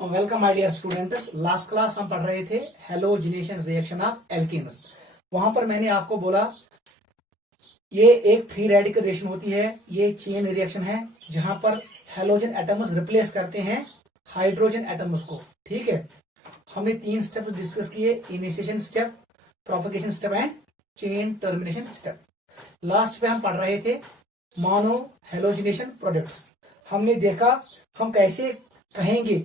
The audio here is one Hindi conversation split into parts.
Welcome my dear students. Last class हम पढ़ रहे थे हेलोजिनेशन रिएक्शन ऑफ एल्केन्स। वहां पर मैंने आपको बोला ये एक फ्री रेडिकल रिएक्शन होती है, ये चेन रिएक्शन है जहां पर हेलोजन एटम्स रिप्लेस करते हैं हाइड्रोजन एटम्स को। ठीक है, हमने 3 स्टेप डिस्कस किए, initiation step, propagation step and chain termination step. Last पे हम पढ़ रहे थे मोनो हेलोजिनेशन प्रोडक्ट्स। हमने देखा हम कैसे कहेंगे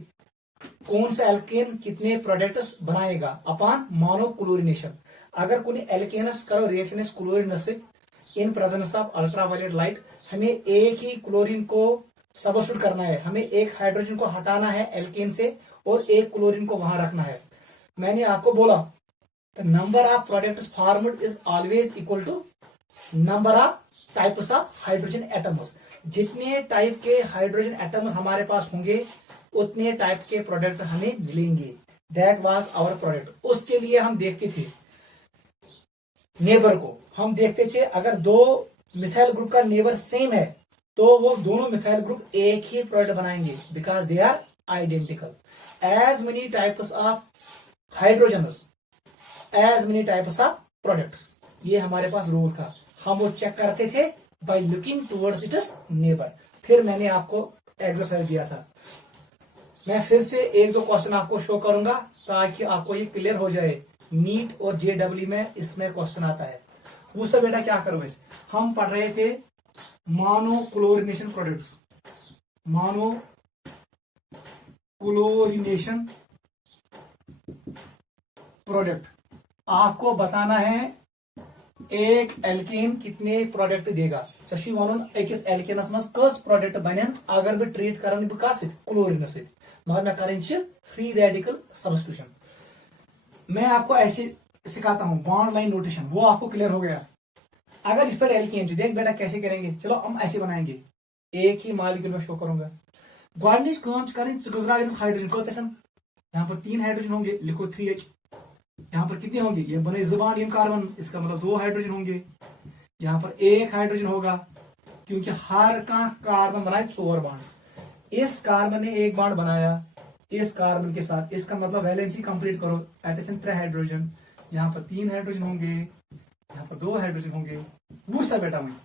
कौन सा एल्केन कितने प्रोडक्ट्स बनाएगा अपॉन मोनोक्लोरिनेशन। अगर कोई एल्केनस करो रिएक्शन इस क्लोरीन से इन प्रेजेंस ऑफ अल्ट्रावायलेट लाइट, हमें एक ही क्लोरीन को सबस्टिट्यूट करना है, हमें एक हाइड्रोजन को हटाना है एल्केन से और एक क्लोरीन को वहां रखना है। मैंने आपको बोला the number of products formed is always equal to number of types of hydrogen atoms. जितने टाइप के हाइड्रोजन एटम्स हमारे पास होंगे उतने टाइप के प्रोडक्ट हमें मिलेंगे। That was our product. उसके लिए हम देखते थे नेबर को, हम देखते थे अगर दो मिथाइल ग्रुप का नेबर सेम है तो वो दोनों मिथाइल ग्रुप एक ही प्रोडक्ट बनाएंगे because they are identical. As many types of hydrogens as many types of products, ये हमारे पास रूल था। हम वो चेक करते थे by looking towards it's neighbour. फिर मैंने आपको एक्सरसाइज दिया था, मैं फिर से एक दो क्वेश्चन आपको शो करूंगा ताकि आपको ये क्लियर हो जाए। नीट और जेडब्ल्यू में इसमें क्वेश्चन आता है। उससे बेटा क्या करो, इस हम पढ़ रहे थे मोनोक्लोरिनेशन प्रोडक्ट्स, मोनोक्लोरिनेशन प्रोडक्ट। आपको बताना है एक एल्केन कितने प्रोडक्ट देगा। शशि वनुन अकिस एल्केनस मज कस प्रोडक्ट बन अगर बह ट्रीट कर क्लोरीन से, मगर मैं कर फ्री रेडिकल सब्स्टिट्यूशन। मैं आपको ऐसे सिखाता हूं बॉन्ड लाइन नोटेशन, वो आपको क्लियर हो गया। अगर इस पर एल्केन देख बेटा कैसे करेंगे, चलो हम ऐसे बनाएंगे। एक ही मालिक्यूल में शो करूंगा। गोडनिश काम गुजरा हाइड्रोजन कस, यहाँ पर 3 हाइड्रोजन होंगे, लिखो 3H। यहाँ पर कितने होंगे, ये बने जुबान ये कार्बन, इसका मतलब 2 हाइड्रोजन होंगे। यहाँ पर 1 हाइड्रोजन होगा क्योंकि हर का कार्बन बनाए 4 बॉन्ड। इस कार्बन ने 1 बॉन्ड बनाया इस कार्बन के साथ, इसका मतलब वैलेंसी कंप्लीट करो। 3 हाइड्रोजन, यहाँ पर 3 हाइड्रोजन होंगे, यहाँ पर 2 हाइड्रोजन होंगे। बूझा बेटा मैं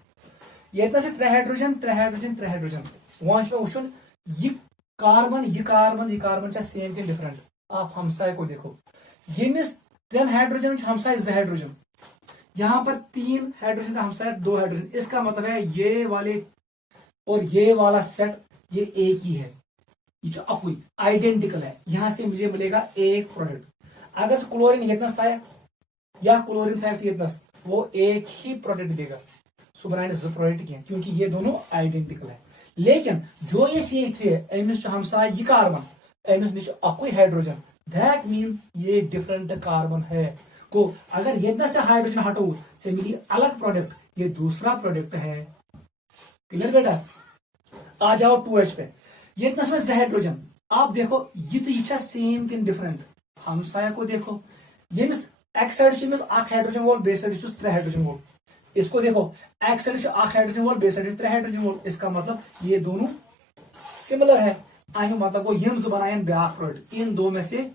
ये 3 हाइड्रोजन 3 हाइड्रोजन 3 हाइड्रोजन वहां वो ये कार्बन सेम के डिफरेंट। आप हमसाय को देखो, यमिस 3 हाइड्रोजन हमसाय 2 हाइड्रोजन, यहाँ पर 3 हाइड्रोजन का हमसाय 2 हाइड्रोजन। इसका मतलब है ये वाले और ये वाला सेट ये एक ही है, ये जो अकुई आइडेंटिकल है। यहां से मुझे मिलेगा एक प्रोडक्ट। अगर क्लोरीन इतनस था या क्लोरीन था इतनस, वो एक ही प्रोडक्ट देगा। सुबराइन प्रोडक्ट किया क्योंकि ये दोनों आइडेंटिकल है। लेकिन जो ये CH3 है, एमिस हमसाय ये कार्बन, एमिस निश अकुई हाइड्रोजन, दैट मीन ये डिफरेंट कार्बन है को। अगर इतना से हाइड्रोजन हटो से मिली अलग प्रोडक्ट, ये दूसरा प्रोडक्ट है। क्लियर बेटा? आ जाओ 2H पे, ये इतना में हाइड्रोजन। आप देखो ये तो इच्छा सेम किन डिफरेंट। हमसाया को देखो, ये मिस एक्स साइड में हाइड्रोजन वोल, बेस साइड 3 हाइड्रोजन वोल। इसको देखो एक्स साइड हाइड्रोजन वोल, बेस साइड 3 हाइड्रोजन वोल। इसका मतलब ये दोनों सिमिलर है। आने मतलब वो यम्स बनाए ब्याक प्रोडक्ट। इन दो में से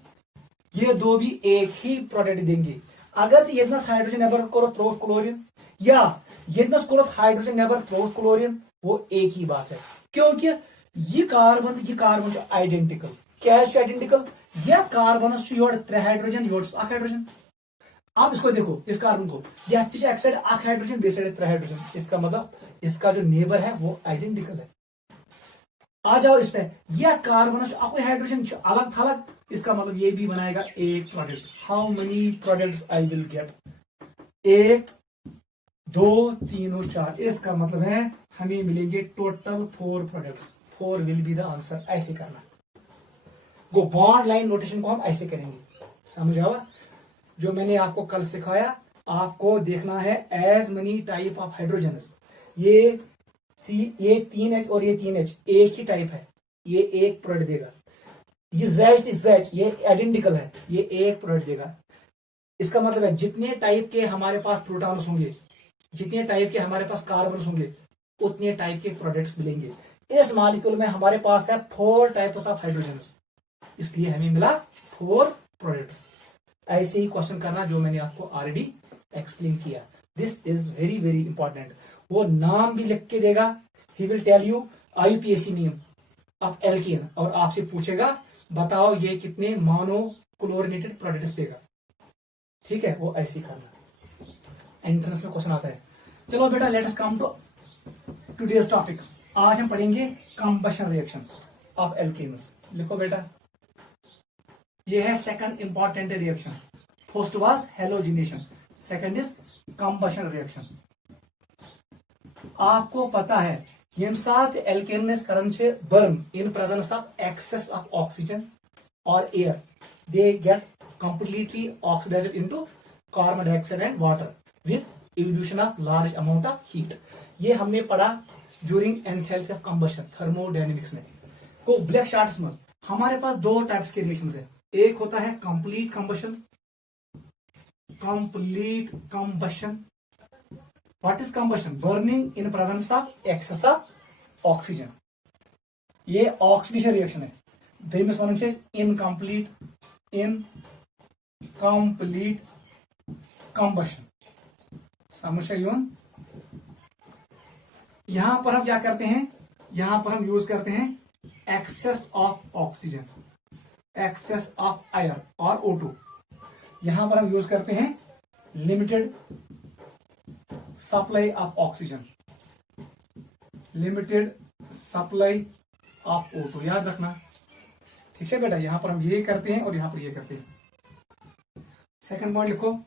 ये दो भी एक ही प्रोडक्ट देंगे। अगर इतना हाइड्रोजन नेबर करो थ्रो क्लोरीन या इतना करो हाइड्रोजन नेबर थ्रो क्लोरीन, वो एक ही बात है क्योंकि ये कार्बन आइडेंटिकल। क्या है आइडेंटिकल? यह कार्बन 3 हाइड्रोजन योर 1 हाइड्रोजन। आप इसको देखो, इस कार्बन को यह एक side 1 hydrogen, base side 3 hydrogen. इसका मतलब इसका जो नेबर है वो आइडेंटिकल है। आ जाओ इसमें, यह कार्बन कोई हाइड्रोजन अलग थलग, इसका मतलब ये भी बनाएगा एक product. How many products I will get? 1 2 3 और 4। इसका मतलब है हमें मिलेंगे total 4 products. 4 will be the answer. ऐसे करना गो, बॉन्ड लाइन नोटेशन को हम ऐसे करेंगे। समझ आवा? जो मैंने आपको कल सिखाया, आपको देखना है as many type of hydrogen. ये ये 3H और ये 3H एक ही टाइप है, ये एक प्रोडक्ट देगा। ये Z ये आइडेंटिकल है, ये एक प्रोडक्ट देगा। इसका मतलब है जितने टाइप के हमारे पास प्रोटॉन्स होंगे, जितने टाइप के हमारे पास कार्बन होंगे, उतने टाइप के प्रोडक्ट्स मिलेंगे। इस मॉलिक्यूल में हमारे पास है 4 टाइप्स ऑफ हाइड्रोजन। इसलिए हमें मिला 4 प्रोडक्ट्स। ऐसे ही क्वेश्चन करना जो मैंने आपको ऑलरेडी एक्सप्लेन किया। This is very very important. वो नाम भी लिख के देगा, he will tell you IUPAC name of alkane, और आपसे पूछेगा बताओ ये कितने मोनो क्लोरिनेटेड प्रोडक्ट्स देगा। ठीक है, वो ऐसे ही करना, एंट्रेंस में क्वेश्चन आता है। चलो बेटा, let us come to today's topic. आज हम पढ़ेंगे कंबशन रिएक्शन ऑफ एल्केन्स। लिखो बेटा, ये है second important reaction. First was halogenation, second is combustion reaction. आपको पता है यम साथ एल्केन से burn in presence of excess of oxygen और air, they get completely oxidized into carbon dioxide and water with evolution of large amount of heat। ये हमने पढ़ा during enthalpy of combustion thermodynamics में। को ब्लैक चार्ट्स में हमारे पास 2 टाइप्स के रिएक्शंस है। एक होता है complete combustion, complete combustion. What is combustion? Burning in presence of excess of oxygen. ये ऑक्सीडेशन रिएक्शन है। famous one says incomplete combustion। समझ रहे हो? यहां पर हम क्या करते हैं, यहां पर हम यूज करते हैं excess of oxygen, excess of air और O2। यहां पर हम यूज करते हैं limited supply of oxygen, limited supply of O2। याद रखना, ठीक है बेटा। यहां पर हम ये करते हैं और यहां पर ये करते हैं। सेकंड पॉइंट लिखो,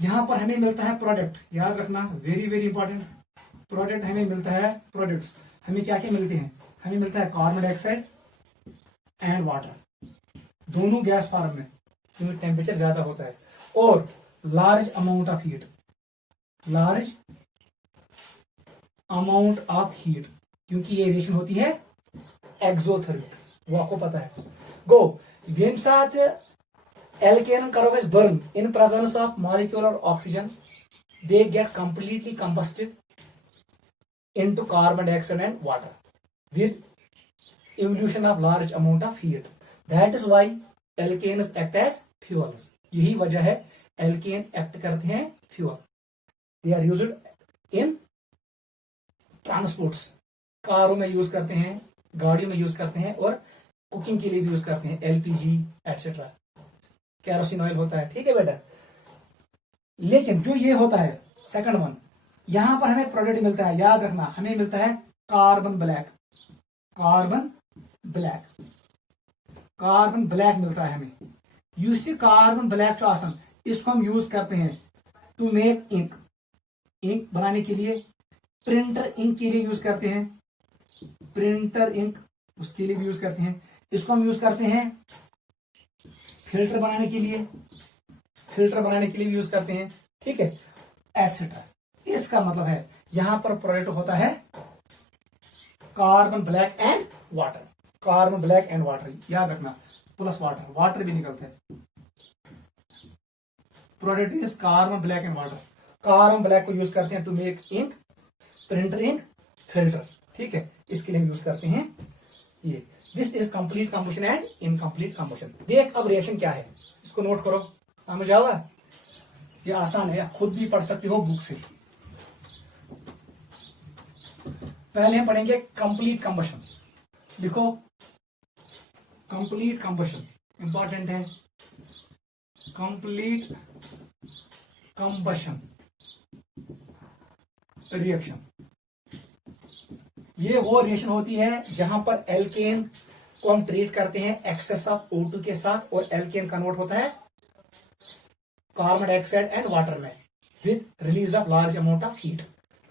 यहां पर हमें मिलता है प्रोडक्ट। याद रखना, वेरी वेरी इंपॉर्टेंट। प्रोडक्ट हमें मिलता है, प्रोडक्ट्स हमें क्या क्या मिलते हैं? हमें मिलता है कार्बन डाइऑक्साइड एंड वाटर, दोनों गैस फॉर्म में क्योंकि टेम्परेचर ज्यादा होता है, और large amount of heat, large amount of heat, क्योंकि ये रिएक्शन होती है एक्सोथर्मिक, वो आपको पता है। गो वेम साथ एल्केन करोगे burn in presence of molecular oxygen, they get completely combusted into carbon dioxide and water with evolution of large amount of heat. That is why alkanes act as fuels. यही वजह है एल्केन एक्ट करते हैं fuel. They are used in transports, कारों में यूज करते हैं, गाड़ियों में यूज करते हैं, और कुकिंग के लिए भी यूज करते हैं, LPG एटसेट्रा, कैरोसिन ऑयल होता है। ठीक है बेटा। लेकिन जो ये होता है सेकंड वन, यहां पर हमें प्रोडक्ट मिलता है। याद रखना, हमें मिलता है carbon black, carbon black, carbon black मिलता है हमें। यूसी कार्बन ब्लैक जो आसन, इसको हम यूज करते हैं टू मेक इंक, इंक बनाने के लिए, प्रिंटर इंक के लिए यूज करते हैं, प्रिंटर इंक उसके लिए भी यूज करते हैं। इसको हम यूज करते हैं फिल्टर बनाने के लिए, फिल्टर बनाने के लिए भी यूज करते हैं। ठीक है, एटसेट्रा। इसका मतलब है यहां पर प्रोडक्ट होता है carbon black and water, carbon black and water. याद रखना, प्लस वाटर, वाटर भी निकलता है। Product is carbon black and water. Carbon black को यूज करते हैं to make ink, printer ink, filter. ठीक है, इसके लिए हम यूज करते हैं ये। This is complete combustion and incomplete combustion. देख अब रिएक्शन क्या है, इसको नोट करो, समझ आवा? ये आसान है, खुद भी पढ़ सकते हो बुक से। पहले हम पढ़ेंगे कंप्लीट कंबशन। लिखो कंप्लीट कंबशन, इंपॉर्टेंट है। कंप्लीट कंबशन रिएक्शन, ये वो रिएक्शन होती है जहां पर एल्केन को हम ट्रीट करते हैं एक्सेस ऑफ O2 के साथ, और एल्केन कन्वर्ट होता है कार्बन डाइऑक्साइड एंड वाटर में with release of large amount of heat.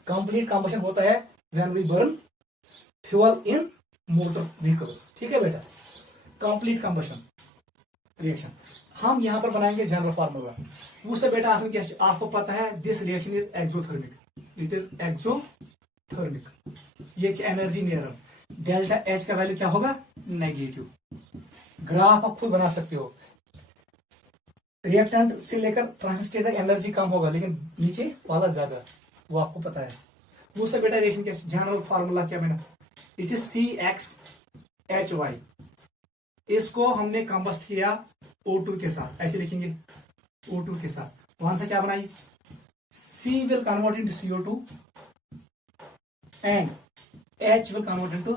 Complete combustion होता है when we burn fuel in motor vehicles. ठीक है बेटा, कंप्लीट कंबशन रिएक्शन। हम यहां पर बनाएंगे जनरल फार्मूला, उससे बेटा आसान क्या, आपको पता है this reaction is exothermic, it is exothermic. ये एनर्जी नियर, डेल्टा H का वैल्यू क्या होगा? नेगेटिव। ग्राफ आप खुद बना सकते हो। रिएक्टेंट से लेकर ट्रांजिस्टर तक एनर्जी कम होगा, लेकिन नीचे वाला ज्यादा, वो आपको पता है। वो सब बेटा रिएक्शन क्या, जनरल फार्मूला क्या बना? इट इज CXHY, इसको हमने कंबस्ट किया O2 के साथ, ऐसे लिखेंगे O2 के साथ, वहां से क्या बनाई, C will convert into CO2 and H will convert into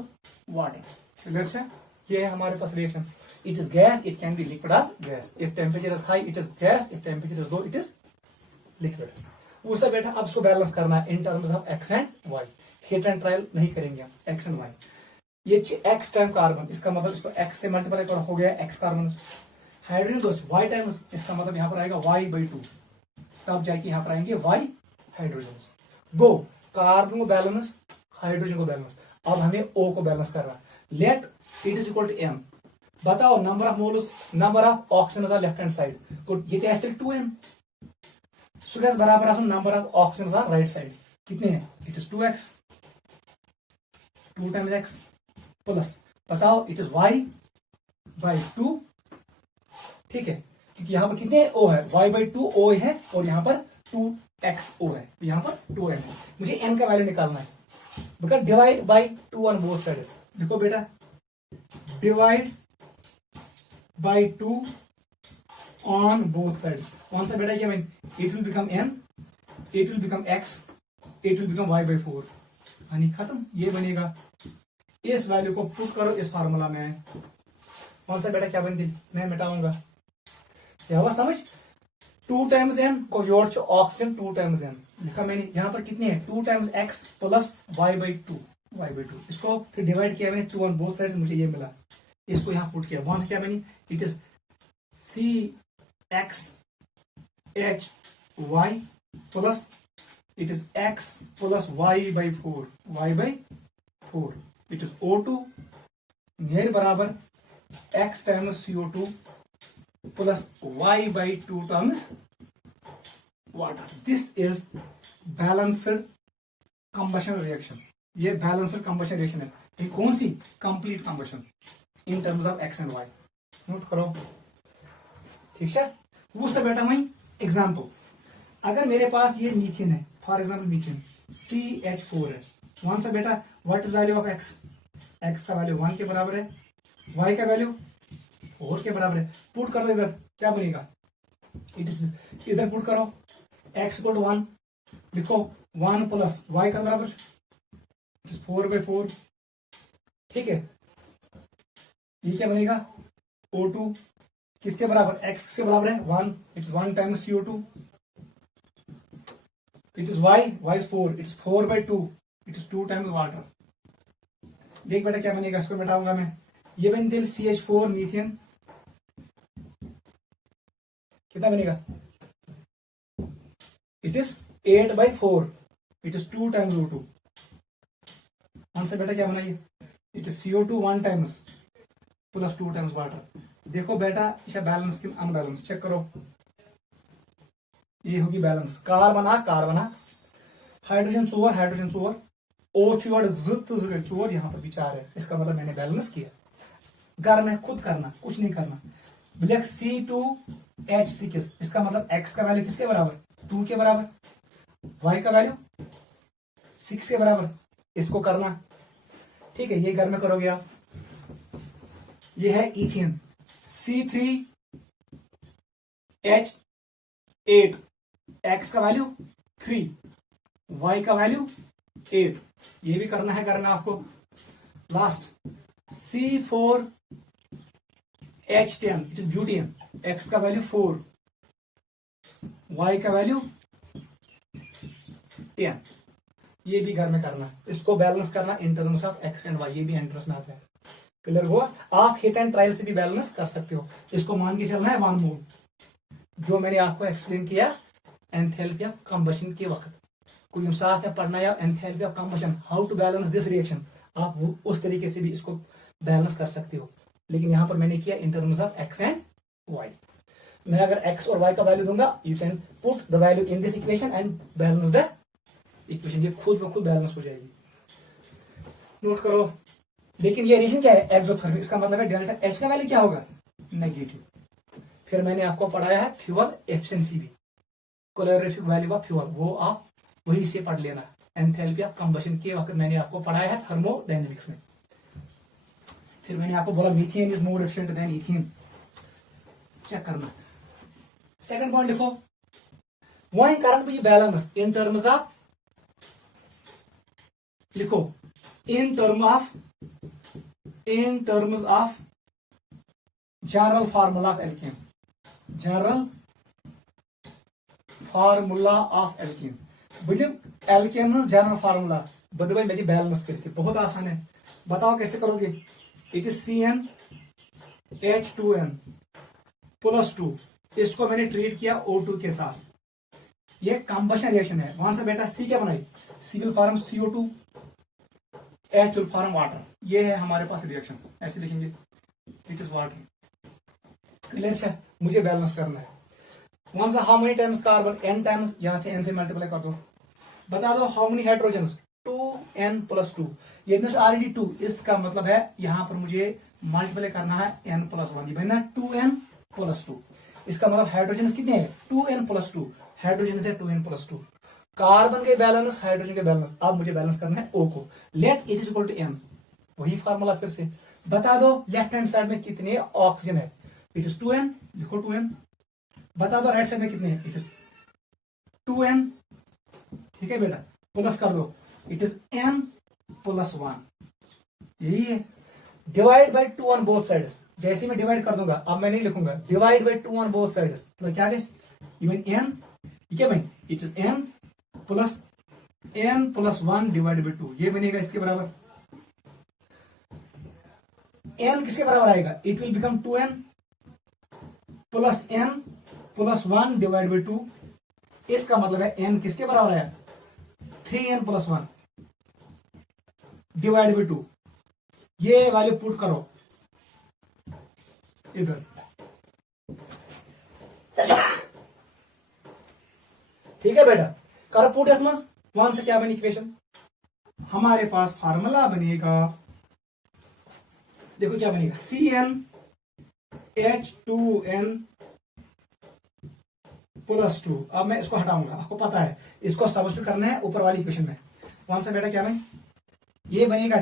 water. Clear है? ये है हमारे पास reaction. It is gas, it can be liquid or gas. If temperature is high, it is gas. If temperature is low, it is liquid. वो सब बेटा अब इसको बैलेंस करना है in terms of x and y. Hit and trial नहीं करेंगे हम, एक्स एंड वाई. ये एक्स टाइम कार्बन, इसका मतलब इसको एक्स से मल्टीप्लाई कर हो गया एक्स कार्बन. हाइड्रोजन दोस्त वाई टाइम्स, इसका मतलब यहाँ पर आएगा y/2, तब जाके यहाँ पर आएंगे वाई हाइड्रोजन. गो कार्बन को बैलेंस, हाइड्रोजन को बैलेंस. अब हमें O को बैलेंस करना. Let it is equal to m. बताओ number of moles, number of oxygen on left hand side. ये 2n. सो गैस बराबर आसन number of oxygen on right side. कितने हैं? It is 2x, 2 times x plus, बताओ इट इज y/2. ठीक है, क्योंकि यहां पर कितने O है, y/2 O है और यहां पर 2x O है, यहां पर 2n है. मुझे n का वैल्यू निकालना है. Because divide by 2 on both sides. देखो बेटा, divide by 2 on both sides. कौन सा बेटा, क्या mean, it will become n, it will become x, it will become y/4. यानी खत्म. ये बनेगा. इस वैल्यू को पुट करो इस फार्मूला में. कौन सा बेटा क्या बनती, मैं मिटाऊंगा. क्या हुआ समझ. 2 टाइम्स n को जोड़ छो ऑक्सीजन 2 टाइम्स n लिखा मैंने. यहां पर कितने हैं, 2 टाइम्स x प्लस y/2. इसको फिर डिवाइड किया मैंने 2 ऑन बोथ साइड्स, मुझे ये मिला. इसको यहां पुट किया. वहां से क्या मैंने, it is CXHY plus it is x plus y/4. It is O2 near बराबर x times CO2 plus y/2 times water. This is balanced combustion reaction. ये बैलेंस्ड कंबशन रिएक्शन है. ये कौन सी, complete combustion in terms of x and y. Note करो. ठीक है. वो सब बेटा वही एग्जाम्पल. अगर मेरे पास ये मीथेन है, फॉर एग्जाम्पल मीथेन CH4 है. वहां से बेटा what is value of x, x का वैल्यू 1 के बराबर है, वाई का वैल्यू 4 के बराबर है. पुट कर दो इधर, क्या बनेगा, इट इज, इधर पुट करो x इक्वल टू 1, लिखो 1 प्लस y का बराबर 4/4. ठीक है. ये क्या बनेगा, O2 किसके बराबर, x के बराबर है 1, it's 1 times CO2. It is y is 4, it's 4/2, it is 2 times water. देख बेटा क्या बनेगा, इसको मिटाऊंगा मैं. ये बनते CH4 मीथेन, कितना बनेगा, it is 8/4, it is 2 times O2. Answer बेटा क्या बनाइए, it is CO2 1 times plus 2 times water. देखो बेटा इसे बैलेंस की अनबैलेंस चेक करो. ये होगी बैलेंस. कार्बन हाइड्रोजन 4 O छोड़ Z 4, यहां पर भी 4 है. इसका मतलब मैंने बैलेंस किया. घर में खुद करना, कुछ नहीं करना. ब्लैक C2H6, इसका मतलब x का वैल्यू किसके बराबर, 2 के बराबर, y का वैल्यू 6 के बराबर. इसको करना. ठीक है, ये घर में करोगे आप. ये है इथेन C3H8, x का वैल्यू 3, y का वैल्यू 8. ये भी करना है घर में आपको. Last C4H10, it is butane, x का वैल्यू 4, y का वैल्यू 10. ये भी घर में करना. इसको बैलेंस करना in terms of x and y. ये भी एंट्रेंस में आता है. क्लियर हुआ. आप हिट एंड ट्रायल से भी बैलेंस कर सकते हो. इसको मान के चलना है 1 मोल, जो मैंने आपको एक्सप्लेन किया एंथैल्पी ऑफ कंबशन के वक्त. कोई साथ है पढ़ना या enthalpy of combustion, how to balance this reaction, आप उस तरीके से भी इसको बैलेंस कर सकते हो. लेकिन यहां पर मैंने किया in terms of x and y. मैं अगर एक्स और वाई का वैल्यू दूंगा, you can put the value in this equation and balance the equation. ये खुद ब खुद बैलेंस हो जाएगी. नोट करो. लेकिन ये रिएक्शन क्या है, एक्सोथर्मिक. इसका मतलब है डेल्टा H का वैल्यू क्या होगा, नेगेटिव. फिर मैंने आपको पढ़ाया है फ्यूअल एफिशिएंसी भी, कैलोरीफिक वैल्यू ऑफ फ्यूअल, वो आप वही से पढ़ लेना. एंथैल्पी ऑफ कंबशन के वक्त मैंने आपको पढ़ाया है थर्मोडायनेमिक्स में. फिर मैंने आपको बोला methane is more efficient than ethane, check करना। सेकंड पॉइंट लिखो, when current be balance in terms of, लिखो in terms of general formula of alkane, general formula of alkane. बदिम एल्केन जनरल फार्मूला बदबाई मेरी बैलेंस करके, बहुत आसान है, बताओ कैसे करोगे। इट इज CnH2n प्लस 2, इसको मैंने ट्रीट किया O2 के साथ, ये कंबशन रिएक्शन है। वहां से बेटा C क्या बनाई, C will form CO2, H will form water, ये है हमारे पास रिएक्शन, ऐसे लिखेंगे इट इज वाटर। क्लियर है, मुझे बैलेंस करना है। वहां से how many times carbon, n times, यहां से n से मल्टीप्लाई कर दो, बता दो how many hydrogen, 2n plus 2, ये ऑलरेडी 2, इसका मतलब है यहां पर मुझे मल्टीप्लाई करना है n प्लस 1, ये बनना 2n प्लस 2, इसका मतलब हाइड्रोजन कितने हैं 2n प्लस 2, हाइड्रोजन से 2n प्लस 2, कार्बन के बैलेंस हाइड्रोजन के बैलेंस, अब मुझे बैलेंस करना है O को, let it is equal to n, वही फार्मूला फिर से बता दो। लेफ्ट हैंड साइड में कितने ऑक्सीजन है, इट इज 2n, लिखो 2n, बता दो राइट साइड में कितने हैं, इट इज 2n, ठीक है बेटा, प्लस कर दो, इट इज n प्लस 1, यही है। Divide by 2 on both sides, जैसे मैं डिवाइड कर दूंगा, अब मैं नहीं लिखूंगा, divide by 2 on both sides, तो क्या है इवन n, क्या बन, it is n plus 1 divide by 2, ये बनेगा इसके बराबर, n किसके बराबर आएगा, it will become 2n plus n plus 1 divide by 2, इसका मतलब है n किसके बराबर आया, 3n प्लस 1 डिवाइड बाई 2, ये वैल्यू पुट करो इधर, ठीक है बेटा, कर पुट एथ मज, वन से क्या बनी इक्वेशन, हमारे पास फार्मूला बनेगा, देखो क्या बनेगा, CnH2n प्लस 2, अब मैं इसको हटाऊंगा, आपको पता है इसको सब्स्टिट्यूट करना है ऊपर वाली इक्वेशन में, वहां से बेटा क्या बने, ये बनेगा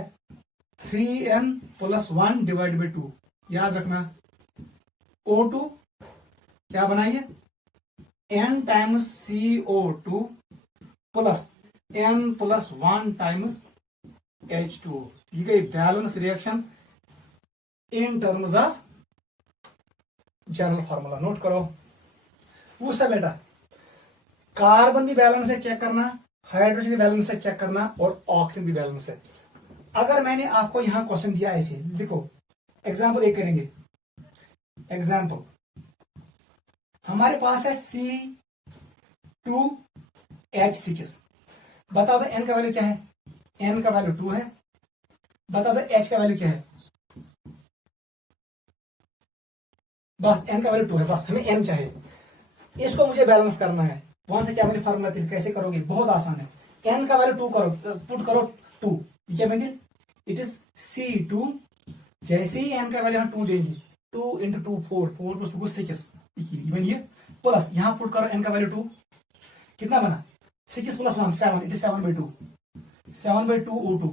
3n प्लस 1 डिवाइड बाई 2, याद रखना O2 क्या बनाइए, n times CO2 plus n plus 1 times H2O, ये गई balance reaction in terms of general formula, note करो। वो सब बेटा कार्बन भी बैलेंस है चेक करना, हाइड्रोजन भी बैलेंस है चेक करना, और ऑक्सीजन भी बैलेंस है। अगर मैंने आपको यहां क्वेश्चन दिया ऐसे, देखो एग्जाम्पल एक करेंगे, एग्जाम्पल हमारे पास है C2H6, बता दो n का वैल्यू क्या है, n का वैल्यू 2 है, बता दो h का वैल्यू क्या है, बस n का वैल्यू 2 है, बस हमें n चाहिए, इसको मुझे बैलेंस करना है। वहां से क्या मैंने फार्मूला थी, कैसे करोगे, बहुत आसान है, n का वैल्यू 2 करो, पुट करो 2, क्या बनेगी, इट इज C2, जैसे ही n का वैल्यू यहां 2 देंगे, 2 इंटू 2 4, 4 प्लस 2 6, बनिए प्लस यहां पुट करो n का वैल्यू 2, कितना बना 6 प्लस 1 7, इट इज 7/2, 7/2 O2,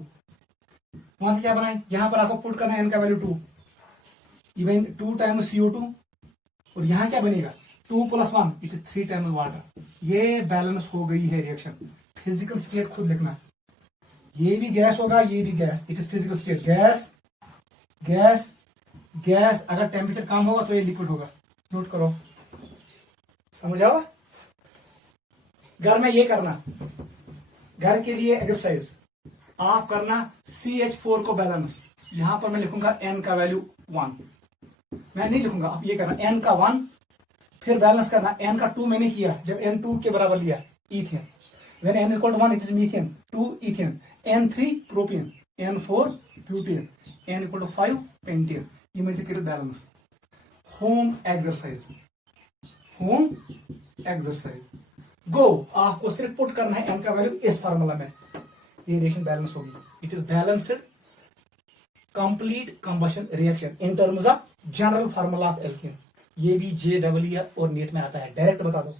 वहां से क्या बना, यहां पर आपको पुट करना है n का वैल्यू 2, इवन 2 टाइम्स CO2, और यहां क्या बनेगा 2 plus 1, it is 3 times water, ये बैलेंस हो गई है रिएक्शन। फिजिकल स्टेट खुद लिखना, ये भी गैस होगा, ये भी gas, it is physical state, gas gas gas, अगर टेम्परेचर कम होगा तो ये लिक्विड होगा, नोट करो, समझ आओ। घर में ये करना, घर के लिए एक्सरसाइज आप करना, CH4 को बैलेंस, यहां पर मैं लिखूंगा n का वैल्यू 1, मैं नहीं लिखूंगा, अब ये करना n का 1, फिर बैलेंस करना, n का 2 मैंने किया जब n 2 के बराबर लिया, ethane, when n equal to 1 it is methane, 2 ethane, n3 propane, n4 butane, n equal to 5 pentane, ये मुझे करें balance. Home exercise, home exercise, go, आपको सिर्फ पुट करना है n का वैल्यू इस फार्मूला में, ये रिएक्शन बैलेंस होगी, it is balanced complete combustion reaction in terms of general formula of alkene, ये भी JEE और नीट में आता है, डायरेक्ट बता दो,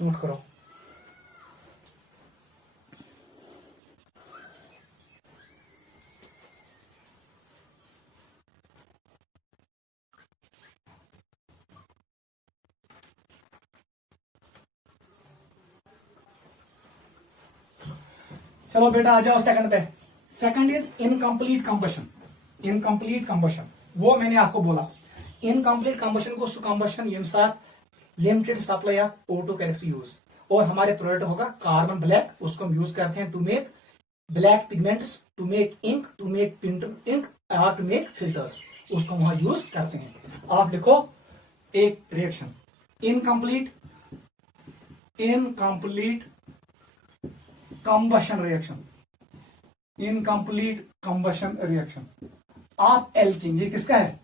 नोट करो। चलो बेटा आ जाओ सेकंड पे। Second is incomplete combustion. Incomplete combustion वो मैंने आपको बोला, इनकम्प्लीट कंबशन को सु कंबशन यम साथ limited supply of O2 correct use, और हमारे प्रोडक्ट होगा कार्बन ब्लैक, उसको हम यूज करते हैं to make black pigments, to make ink, to make printer ink, और टू मेक फिल्टर्स, उसको वहां यूज करते हैं। आप लिखो एक reaction incomplete combustion reaction, incomplete combustion reaction of alkene. ये किसका है?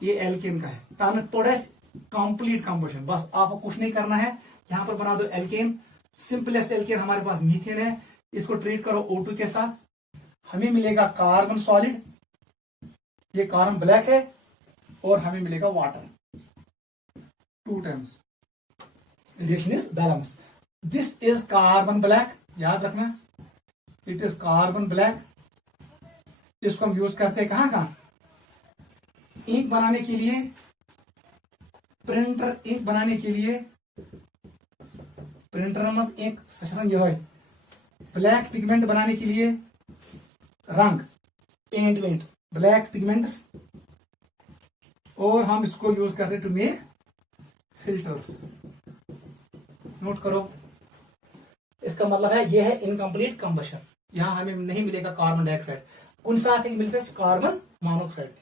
ये एल्कीन का है। टर्नटोडस कंप्लीट कंबशन। बस आपको कुछ नहीं करना है, यहां पर बना दो एल्केन। सिंपलेस्ट एल्केन हमारे पास मीथेन है, इसको ट्रीट करो O2 के साथ, हमें मिलेगा कार्बन सॉलिड, ये कार्बन ब्लैक है, और हमें मिलेगा water 2 times. Reaction is balance. This is carbon black, याद रखना, इट इज कार्बन ब्लैक। इसको हम यूज करते हैं कहां? इंक बनाने के लिए, प्रिंटर इंक बनाने के लिए, प्रिंटर इंक सचन यह है, ब्लैक पिगमेंट बनाने के लिए, रंग पेंट ब्लैक पिगमेंट्स, और हम इसको यूज करते हैं टू मेक फिल्टर्स। नोट करो, इसका मतलब है यह है इनकम्प्लीट कंबशन। यहां हमें नहीं मिलेगा कार्बन डाइऑक्साइड, कौन सा मिलता है? Carbon monoxide.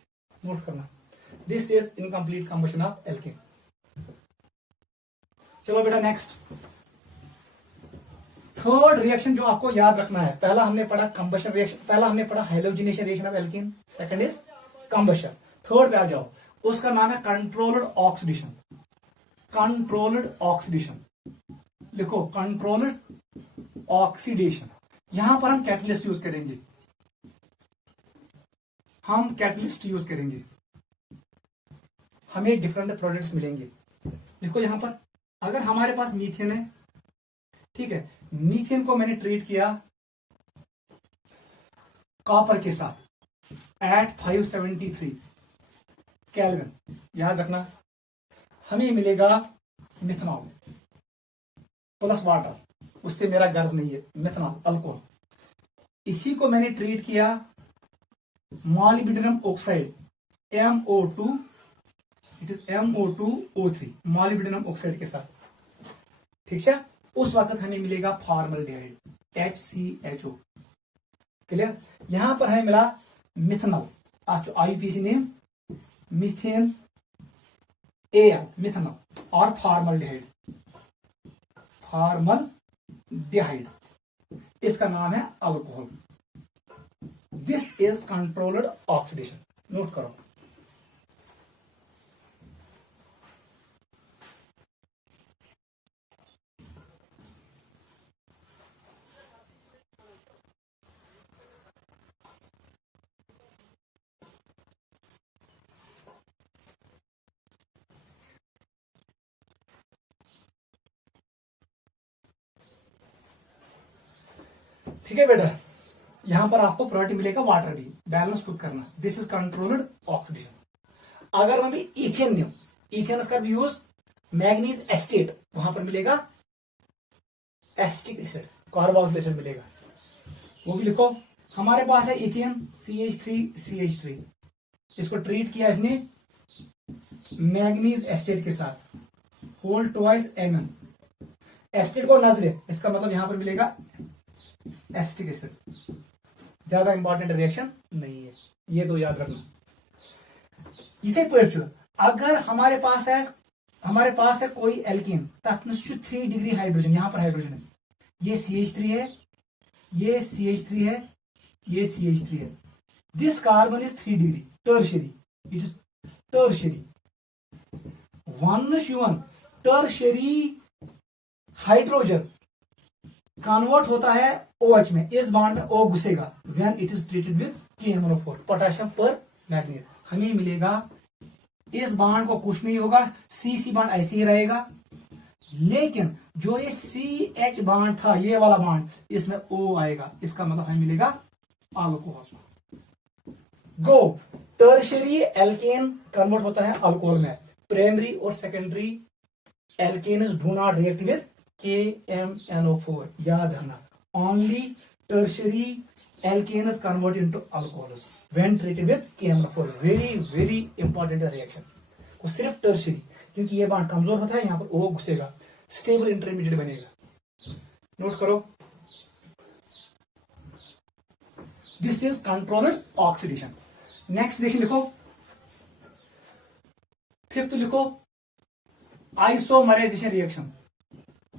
नोट करना, this is incomplete combustion of alkene. चलो बेटा नेक्स्ट, थर्ड रिएक्शन जो आपको याद रखना है, पहला हमने पढ़ा कंबशन रिएक्शन, पहला हमने पढ़ा halogenation reaction of alkene, second is combustion. Third पे आ जाओ, उसका नाम है कंट्रोल्ड ऑक्सीडेशन। कंट्रोल्ड ऑक्सीडेशन लिखो, कंट्रोल्ड ऑक्सीडेशन। यहां पर हम कैटलिस्ट यूज करेंगे, हम कैटलिस्ट यूज करेंगे, हमें डिफरेंट प्रोडक्ट्स मिलेंगे। देखो यहां पर अगर हमारे पास मीथेन है, ठीक है, मीथेन को मैंने ट्रीट किया कॉपर के साथ एट 573 केल्विन, याद रखना, हमें मिलेगा मिथनॉल प्लस वाटर, उससे मेरा गर्ज नहीं है, मिथनॉल अल्कोहल। इसी को मैंने ट्रीट किया molybdenum oxide MO2, it is MO2O3 molybdenum oxide के साथ, ठीक है, उस वक्त हमें मिलेगा फॉर्मल्डिहाइड HCHO। क्लियर? यहां पर हमें मिला methanol, IUPAC name methane AL methanol, और फॉर्मल्डिहाइड, फॉर्मल्डिहाइड इसका नाम है alcohol. This is controlled oxidation. Note करो, ठीक है बेटा। यहां पर आपको प्रोडक्ट मिलेगा वाटर भी, बैलेंस खुद करना। This is controlled oxidation. अगर हम भी इथेन लें, इथेन का भी यूज मैग्नीज एस्टेट, वहां पर मिलेगा एस्टिक एसिड, कार्बोक्सिलिक एसिड मिलेगा, वो भी लिखो। हमारे पास है इथेन CH3CH3, इसको ट्रीट किया इसने मैग्नीज एस्टेट के साथ, होल ट्वाइस Mn, एस्टेट को नजरे, इसका मतलब यहां पर मिलेगा एस्टिक एसिड। ज्यादा इंपॉर्टेंट रिएक्शन नहीं है, ये तो याद रखना। इथे पे अगर हमारे पास है कोई एल्कीन, 3 डिग्री हाइड्रोजन, यहां पर हाइड्रोजन है, ये CH3 है, ये CH3 है, ये CH3 है। This carbon is 3 degree tertiary, it is tertiary 1 tertiary hydrogen convert होता है OH में, इस बाड में O घुसेगा when it is treated with KMnO4 potassium permanganate, हमें मिलेगा इस बाड को कुछ नहीं होगा, CC बाड ऐसे ही रहेगा, लेकिन जो ये CH बाड था, ये वाला बाड, इसमें O आएगा, इसका मतलब हमें मिलेगा alcohol. Go, tertiary alkane convert होता है अल्कोहल में, प्राइमरी और secondary alkanes do not react with KMnO4, याद रखना। only tertiary alkanes convert into alcohols when treated with KMnO4. very very important reaction. वो सिर्फ टर्शरी, क्योंकि ये बॉन्ड कमजोर होता है, यहाँ पर ओ घुसेगा, स्टेबल इंटरमीडिएट बनेगा. नोट करो, this is controlled oxidation. Next reaction लिखो, फिफ्थ लिखो आइसोमराइजेशन रिएक्शन.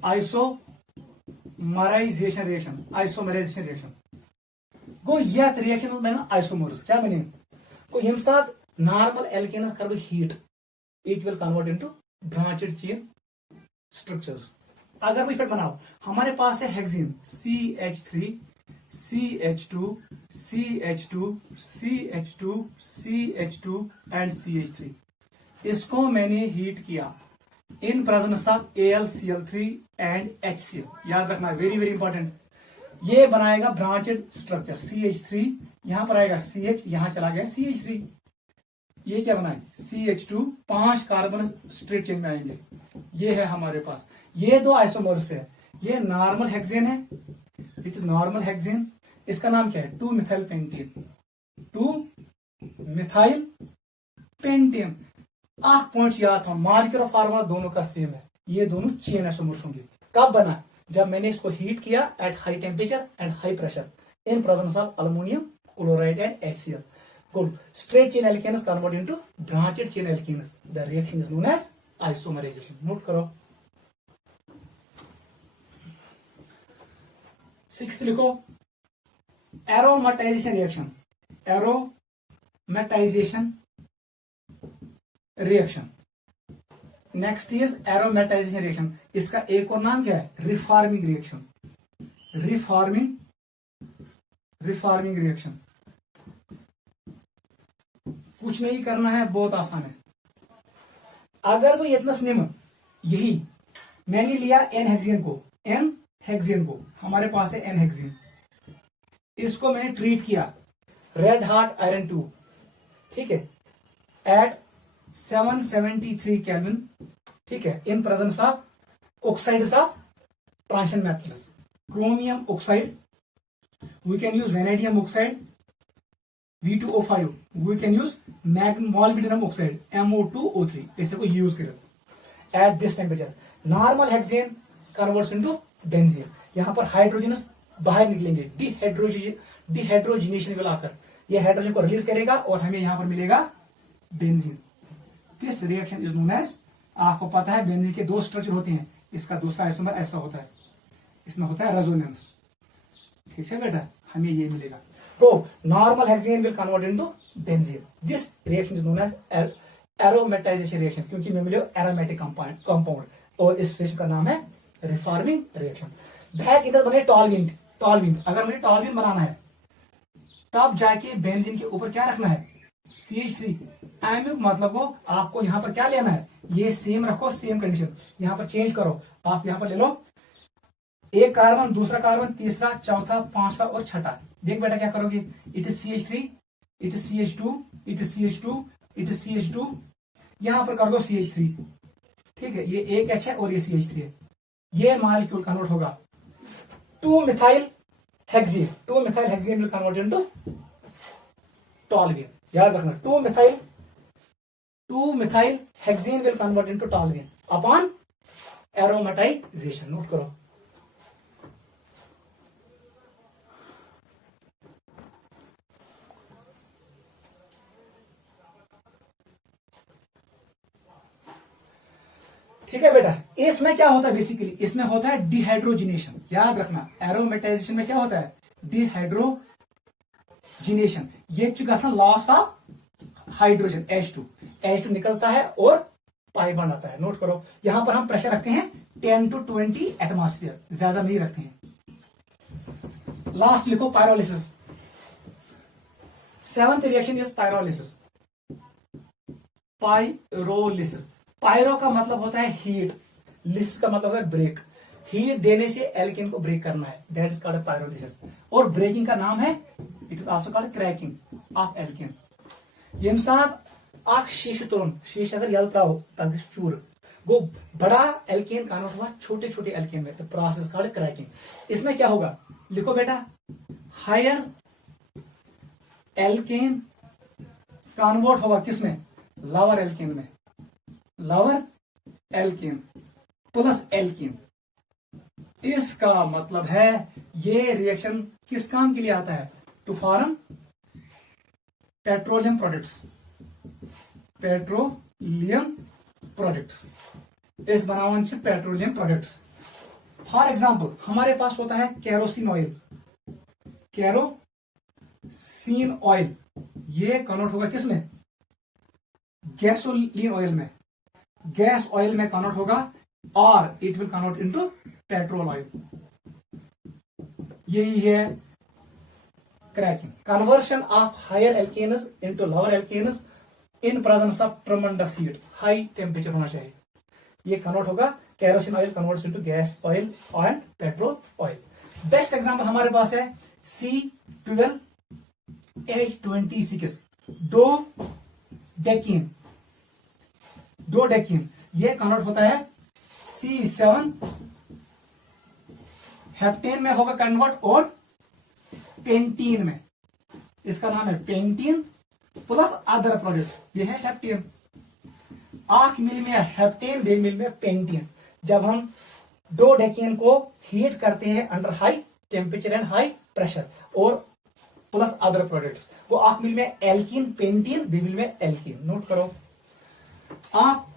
आइसोमराइजेशन रिएक्शन गो यथ रिएक्शन बन आइसोमर्स. क्या बने गो यम साथ नॉर्मल एल्केनस कर heat, it will convert into branched chain structures. अगर मैं फिर बनाओ, हमारे पास है hexene CH3 CH2 CH2 CH2 CH2 and CH3. इसको मैंने हीट किया इन presence of AlCl3 and HCl. याद रखना, वेरी वेरी इंपॉर्टेंट. ये बनाएगा ब्रांचेड स्ट्रक्चर CH3, यहां पर आएगा CH, यहां चला गया CH3. ये क्या बनाए CH2, 5 कार्बन स्ट्रेट चेन में आएंगे. ये है हमारे पास, ये दो आइसोमर्स है. ये नॉर्मल हेक्सेन है, इट इज नॉर्मल हेक्सेन. इसका नाम क्या है 2-मिथाइल पेंटेन. 2-मिथाइल पेंटेन. पॉइंट याद था, मॉलिक्यूलर फार्मूला दोनों का सेम है. ये दोनों चेन आइसोमर्स होंगे. कब बना, जब मैंने इसको हीट किया at high temperature and high pressure in presence of aluminium chloride and HCl. Good. Straight chain alkanes convert into branched chain alkanes. The reaction is known as isomerization. Note करो. 6th लिखो aromatization reaction. Aromatization reaction. Next is aromatization reaction. इसका एक और नाम क्या है reforming reaction. reforming reaction. कुछ नहीं करना है, बहुत आसान है. अगर वो इतना निम्न, यही मैंने लिया N हेक्सेन को, हमारे पास है N हेक्सेन. इसको मैंने ट्रीट किया रेड हॉट आयरन 2, ठीक है, एट 773 केल्विन, ठीक है, in presence of oxides of transition metals. Chromium oxide, we can use vanadium oxide V2O5, we can use molybdenum oxide MO2O3. ऐसे को यूज करें at this temperature. Normal hexane converts into benzene. यहां पर हाइड्रोजनस बाहर निकलेंगे, डिहाइड्रोजिनेशन आकर ये हाइड्रोजन को रिलीज करेगा और हमें यहां पर मिलेगा benzene. This reaction is known as, आपको पता है बेंजीन के 2 स्ट्रक्चर होते हैं. इसका दूसरा आइसोमर ऐसा होता है, इसमें होता है रेजोनेंस. ठीक है बेटा, हमें ये मिलेगा. So normal hexane will convert into benzene. This reaction is known as aromatization reaction, क्योंकि में मिले aromatic compound और इस रिएक्शन का नाम है reforming reaction. बैक इधर बने टॉलविन. अगर मुझे टॉलविन बनाना है तब जाके बेंजीन के ऊपर क्या रखना है CH3. एमिक मतलब वो आपको यहाँ पर क्या लेना है, ये सेम रखो, सेम कंडीशन. यहाँ पर चेंज करो, आप यहाँ पर ले लो एक कार्बन, दूसरा कार्बन, तीसरा, चौथा, पांचवा और छठा. देख बेटा क्या करोगे, it is CH3, it is CH2, it is CH2, it is CH2, यहां पर कर दो CH3. ठीक है, ये एक H है और ये CH3 है. ये मॉलिक्यूल कन्वर्ट होगा two methyl hexane. Two methyl hexane will convert into toluene. याद रखना, two methyl hexane will convert into toluene upon aromatization. Note करो. ठीक है बेटा, इसमें क्या होता है बेसिकली, इसमें होता है डिहाइड्रोजिनेशन. याद रखना, एरोमेटाइजेशन में क्या होता है डिहाइड्रोजिनेशन. ये चुका लॉस ऑफ हाइड्रोजन H2 निकलता है और पाई बॉन्ड आता है. नोट करो, यहां पर हम प्रेशर रखते हैं 10 to 20 एटमॉस्फेयर, ज्यादा नहीं रखते हैं. लास्ट लिखो pyrolysis. 7th reaction is pyrolysis. Pyro का मतलब होता है हीट, लिस का मतलब होता है ब्रेक. हीट देने से एल्केन को ब्रेक करना है, दैट इज कॉल्ड पायरोलिसिस. और ब्रेकिंग का नाम है, it is also called cracking of alkane. यम साथ शीश तुरन, शीश अगर यल त्राओ तक चूर गो बड़ा एल्केन कन्वर्ट हुआ छोटे छोटे एल्केन में, तो प्रोसेस कॉल्ड क्रैकिंग. इसमें क्या होगा, लिखो बेटा, हायर एल्केन कन्वर्ट होगा किसमें, लोअर एल्केन में, लोअर एल्केन प्लस एल्केन। इसका मतलब है ये रिएक्शन किस काम के लिए आता है, to form petroleum products, petroleum products. इस बनावन से पेट्रोलियम प्रोडक्ट्स। फॉर एग्जाम्पल हमारे पास होता है केरोसिन ऑयल, केरोसिन ऑयल, ये कन्वर्ट होगा किसमें, गैसोलीन ऑयल में, गैस ऑयल में कन्वर्ट होगा और it will convert into petrol oil. यही है cracking, conversion of higher alkanes into lower alkanes in presence of tremendous heat, high temperature होना चाहिए। ये कन्वर्ट होगा, kerosene oil converts into gas oil and petrol oil. Best example हमारे पास है C12H26, दो डेकिन, ये कन्वर्ट होता है C7 हेप्टेन में होगा कन्वर्ट, और पेंटीन में, इसका नाम है पेंटीन प्लस अदर प्रोडक्ट्स, ये है हेप्टेन। आंख मिल में हेप्टेन, बे मिल में पेंटीन। जब हम दो डेकिन को हीट करते हैं under high temperature and high pressure और प्लस अदर प्रोडक्ट्स, वो आंख मिल में एल्कीन पेंटीन, बी मिल में एल्कीन। नोट करो आप,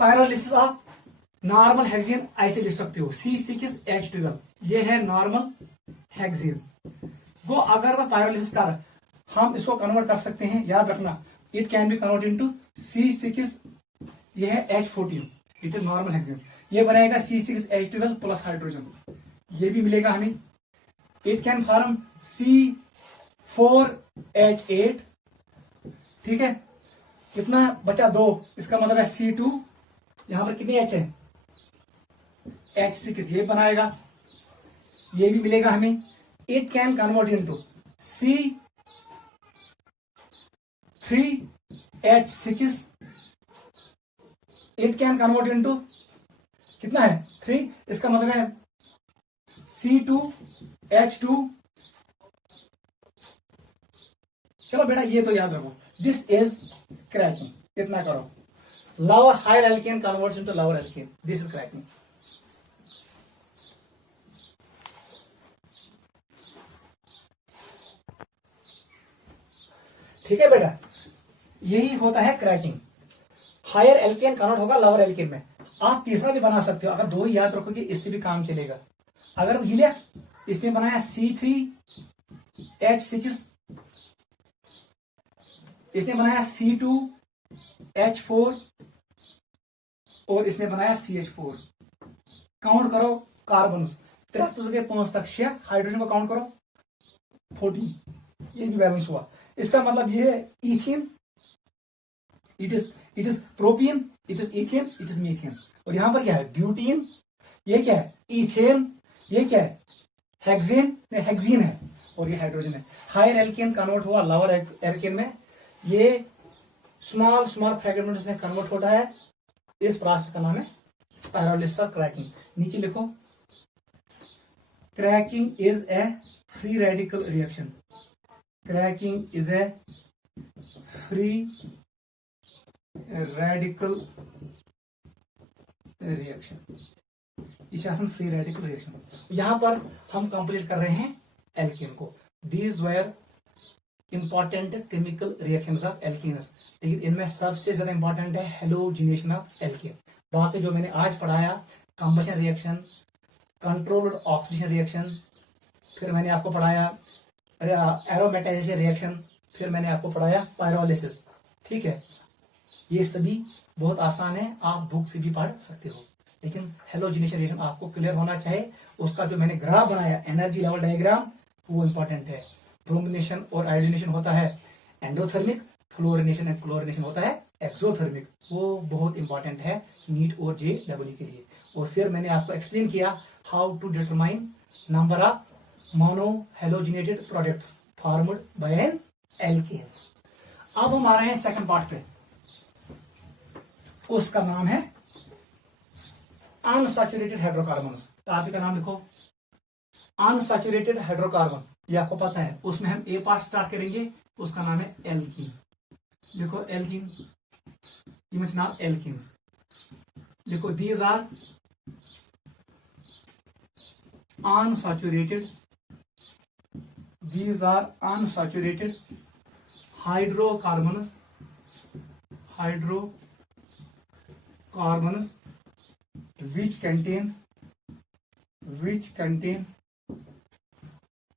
पायरोलिसिस ऑफ नॉर्मल हेक्सेन ऐसे लिख सकते हो, C6H12, ये है नॉर्मल हेक्सेन। वो अगर वह पायरोलिसिस कर, हम इसको कन्वर्ट कर सकते हैं, याद रखना, it can be convert into C6, ये है H14, it is normal hexane. ये बनाएगा C6H12 प्लस हाइड्रोजन, ये भी मिलेगा हमें। इट कैन फॉर्म C4H8, ठीक है, कितना बचा, 2, इसका मतलब है C2, यहां पर कितनी H है, H6, ये बनाएगा, ये भी मिलेगा हमें। It can convert into C3H6, it can convert into कितना है 3, इसका मतलब है C2H2। चलो बेटा ये तो याद रखो, दिस इज क्रैकिंग, इतना करो, lower higher alkane converts into lower alkane, this is cracking. ठीक है बेटा, यही होता है क्रैकिंग। हायर एल्केन कन्वर्ट होगा लोअर एल्केन में। आप तीसरा भी बना सकते हो, अगर दो ही याद रखोगे इससे भी काम चलेगा। अगर हीलिया इसने बनाया C3H6, इसने बनाया C2H4 और इसने बनाया CH4। काउंट करो कार्बन, 73 के 5 तक 6, हाइड्रोजन को काउंट करो 14, ये भी बैलेंस हुआ। इसका मतलब ये है ethene, it is propene, it is ethane, it is methane. और यहां पर क्या है, ब्यूटीन, ये क्या है इथेन, ये क्या है हेक्सेन, हेक्सीन है, और ये हाइड्रोजन है। हायर एल्केन कन्वर्ट हुआ लोअर एल्केन में, ये स्मॉल फ्रेगमेंट्स में कन्वर्ट होता है। इस प्रोसेस का नाम है पायरोलिसिस और क्रैकिंग। नीचे लिखो, cracking is a free radical reaction, cracking is a free radical reaction, free radical reaction. यहां पर हम कंप्लीट कर रहे हैं एल्केन को। These were important chemical reactions of alkanes, लेकिन इनमें सबसे ज्यादा इंपॉर्टेंट है हेलोजिनेशन ऑफ एल्केन। बाकी जो मैंने आज पढ़ाया, combustion reaction, controlled oxidation reaction, फिर मैंने आपको पढ़ाया एरोमेटाइजेशन रिएक्शन, फिर मैंने आपको पढ़ाया पायरोलिसिस। ठीक है, ये सभी बहुत आसान है, आप बुक से भी पढ़ सकते हो, लेकिन हेलोजिनेशन रिएक्शन आपको क्लियर होना चाहिए। उसका जो मैंने ग्राफ बनाया, एनर्जी लेवल डायग्राम, वो इंपॉर्टेंट है। ब्रोमिनेशन और आयोडीनेशन होता है एंडोथर्मिक, फ्लोरिनेशन एंड क्लोरिनेशन होता है एक्सोथर्मिक, वो बहुत इंपॉर्टेंट है नीट और JEE के लिए। और फिर मैंने आपको एक्सप्लेन किया how to determine number of mono halogenated products formed by an alkane. अब हम आ रहे हैं सेकंड पार्ट पे, उसका नाम है अनसैचुरेटेड हाइड्रोकार्बन्स। टॉपिक का नाम लिखो, अनसैचुरेटेड हाइड्रोकार्बन, ये आपको पता है, उसमें हम ए पार्ट स्टार्ट करेंगे, उसका नाम है एल्कीन। देखो एल्कीन, ये नाम एल्कीन्स। देखो these are unsaturated, these are unsaturated hydrocarbons which contain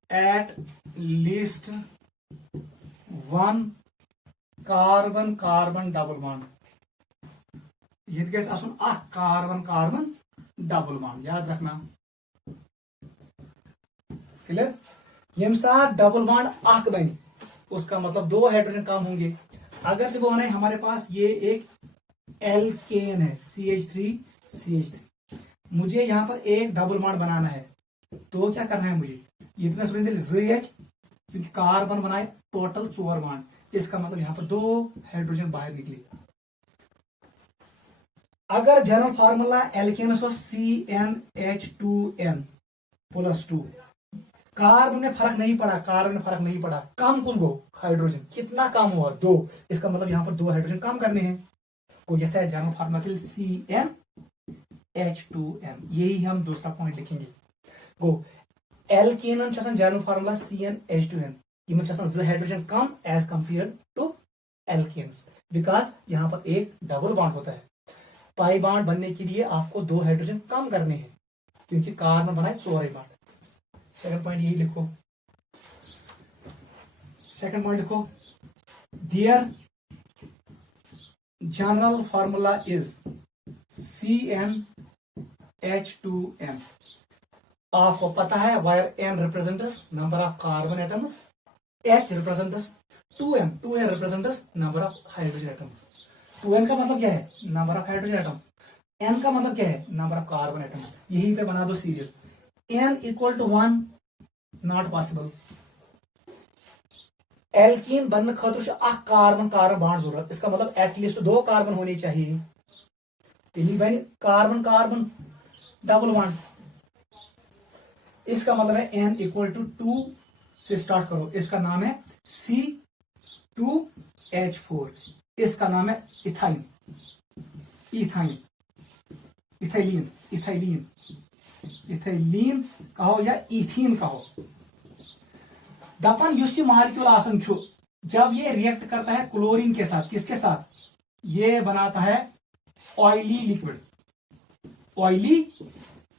at least one carbon carbon double bond. ये गैस आसन कार्बन कार्बन डबल बॉन्ड, याद रखना, क्लियर। यम साथ डबल बॉन्ड अख बनी, उसका मतलब दो हाइड्रोजन कम होंगे। अगर जब होना है हमारे पास ये एक एल्केन है CH3, मुझे यहां पर एक डबल बॉन्ड बनाना है, तो क्या करना है मुझे, इतना ZH, क्योंकि कार्बन बनाए टोटल 4 बॉन्ड, इसका मतलब यहां पर 2 हाइड्रोजन बाहर निकले। अगर जनरल फार्मूला एल्केनस हो CnH2n+2, कार्बन में फर्क नहीं पड़ा, कम कुछ गो हाइड्रोजन, कितना कम हुआ 2, इसका मतलब यहां पर 2 हाइड्रोजन कम करने हैं, को यह है जनरल फार्मूला CnH2n। यही हम दूसरा पॉइंट लिखेंगे। गो एल्केनन जनरल फार्मूला CnH2n, इमन ज हाइड्रोजन कम as compare to alkanes, because यहां पर एक डबल बॉन्ड होता है। पाई बॉन्ड बनने के लिए आपको 2 हाइड्रोजन कम करने हैं, क्योंकि कार्बन बनाए 4 बॉन्ड। सेकंड पॉइंट यही लिखो, सेकंड पॉइंट लिखो, their general formula is CnH2n। आपको पता है where n represents number of carbon atoms, H represents 2n represents number of hydrogen atoms. 2n का मतलब क्या है, number of hydrogen atom, n का मतलब क्या है, नंबर ऑफ कार्बन एटम्स। यहीं पे बना दो series, n = 1 not possible. Alkene बनने खतर कार्बन कार्बन बॉन्ड जरूरत, इसका मतलब एटलीस्ट 2 कार्बन होने चाहिए, तेली बन कार्बन कार्बन डबल बॉन्ड। इसका मतलब है n = 2 से स्टार्ट करो, इसका नाम है C2H4, इसका नाम है इथाइन, इथाइलिन कहो या इथीन कहो। दपन युस मॉलिक्यूल आसन छु, जब ये रिएक्ट करता है क्लोरीन के साथ, किसके साथ, ये बनाता है ऑयली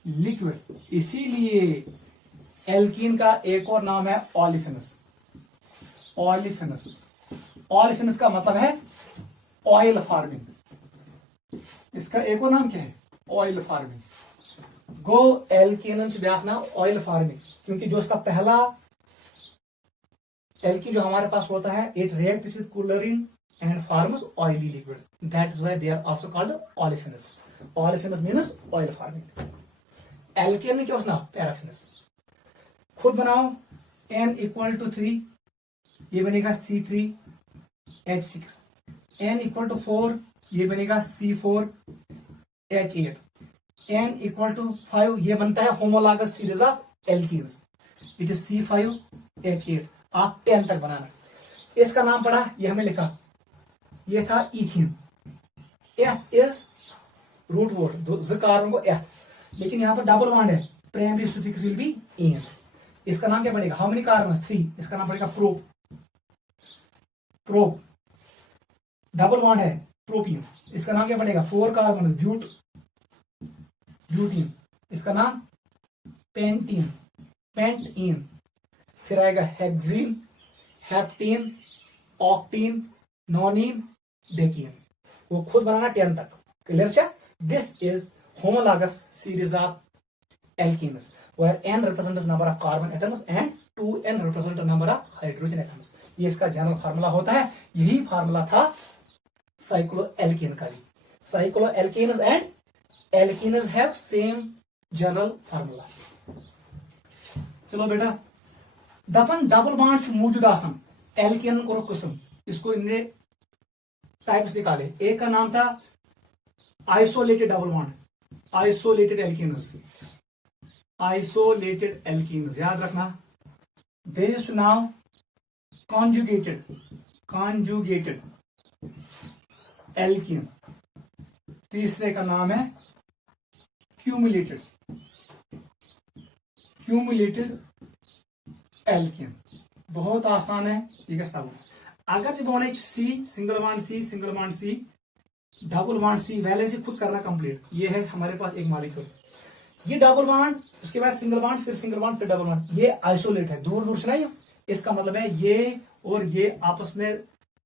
लिक्विड। इसीलिए एल्कीन का एक और नाम है ओलिफिनस। ओलिफिनस का मतलब है ऑयल फार्मिंग, इसका एक और नाम क्या है, ऑयल फार्मिंग। गो एल्कीन ब्याख नाम ऑयल फार्मिंग, क्योंकि जो इसका पहला एल्कीन जो हमारे पास होता है, it reacts with chlorine and forms oily liquid, that is why they are also called olefins. Olefins means oil forming. Alkene में क्या होना, पैराफिनस। खुद बनाओ, n = 3, ये बनेगा C3H6, n = 4, ये बनेगा C4H8, n = 5, ये बनता है homologous series of alkenes, it is C5H8। आप 10 तक बनाना। इसका नाम पढ़ा, ये हमें लिखा, ये था इथीन, एथ इज रूट वर्ड, ज कार्बन को एथ, लेकिन यहां पर डबल बॉन्ड है, primary suffix will be in. इसका नाम क्या पड़ेगा, हाउ मेनी कार्बन, 3, इसका नाम पड़ेगा प्रोप। डबल बॉन्ड है प्रोपीन, इसका नाम क्या पड़ेगा, 4 कार्बन, ब्यूटीन, इसका नाम पेंटीन। फिर आएगा हेक्सीन, हेप्टीन, ऑक्टीन, नोनीन, डेकीन। वो खुद बनाना 10 तक, क्लियर छा। This is homologous series of alkenes, where n represents number of carbon atoms and 2n represents number of hydrogen atoms। ये इसका जनरल फार्मूला होता है, यही फार्मूला था साइक्लोएल्केन का भी। Cycloalkanes and alkanes have same general formula. चलो बेटा, दपन डबल बॉन्ड मौजूद आसन, एल्केन को किस्म, इसको इनने टाइप्स निकाले। एक का नाम था isolated double bond, isolated alkanes, isolated alkenes, याद रखना। Based now conjugated alkene. तीसरे का नाम है क्यूमुलेटेड एल्कीन। बहुत आसान है ये गस्ता। अगर जब ONH C single bond C double bond C valency खुद करना कंप्लीट। ये है हमारे पास एक मॉलिक्यूल, ये डबल बॉन्ड, उसके बाद सिंगल बॉन्ड, फिर सिंगल बॉन्ड, फिर डबल बॉन्ड। ये आइसोलेट है, दूर दूर से नहीं। इसका मतलब है ये और ये आपस में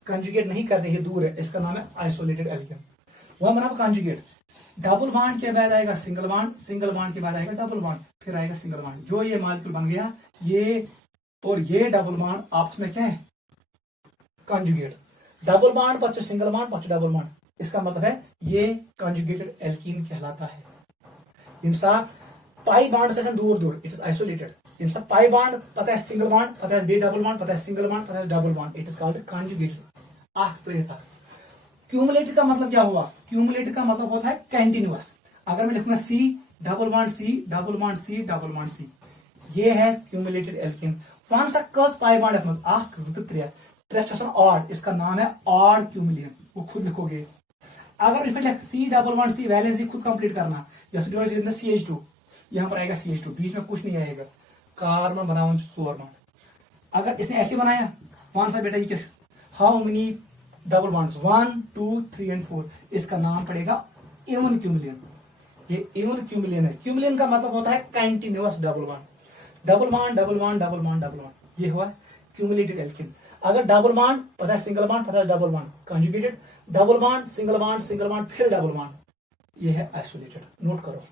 कंजुगेट नहीं करते, ये दूर है, इसका नाम है आइसोलेटेड एल्कीन। वह बना कंजुगेट। डबल बॉन्ड के बाद आएगा सिंगल बॉन्ड के बाद आएगा डबल बॉन्ड, फिर आएगा सिंगल बॉन्ड। जो ये मॉलिक्यूल बन गया, ये और ये डबल बॉन्ड आपस में क्या है, कंजुगेट। डबल बॉन्ड पच सिंगल बॉन्ड पच डबल बॉन्ड, इसका मतलब है ये कंजुगेटेड एल्कीन कहलाता है। यम साथ पाई बॉन्ड से दूर दूर इट इज आइसोलेटेड। यम साथ पाई बॉन्ड पता है सिंगल बॉन्ड, पता है डबल बॉन्ड, पता है सिंगल बॉन्ड, पता है double bond, it is called conjugated. था। क्यूमुलेटेड का मतलब क्या हुआ? क्यूमुलेटेड का मतलब होता है कंटिन्यूअस। अगर मैं लिखूंगा C double bond C double bond C double bond C, ये है क्यूमुलेटेड एल्कीन। वन सा कस पाई बॉन्ड अथ मज त्रे ऑड, इसका नाम है ऑड क्यूमुलियन। वो खुद लिखोगे। अगर लिख C double bond C valency खुद कंप्लीट करना, जैसे CH2, यहां पर आएगा CH2, बीच में कुछ नहीं आएगा, कार्बन बना 4 बॉन्ड। अगर इसने ऐसे बनाया, कौन सा बेटा ये क्या, how many double bonds, 1 2 3 and 4, इसका नाम पड़ेगा इवन क्यूमुलियन। ये इवन क्यूमुलियन है। क्यूमुलियन का मतलब होता है continuous double bond, double bond double bond double bond double bond, ये हुआ क्यूमुलेटेड एल्कीन। अगर डबल बॉन्ड पता है सिंगल बॉन्ड, पता है double bond, conjugated. Double bond single bond फिर डबल बॉन्ड, ये है आइसोलेटेड। नोट करो।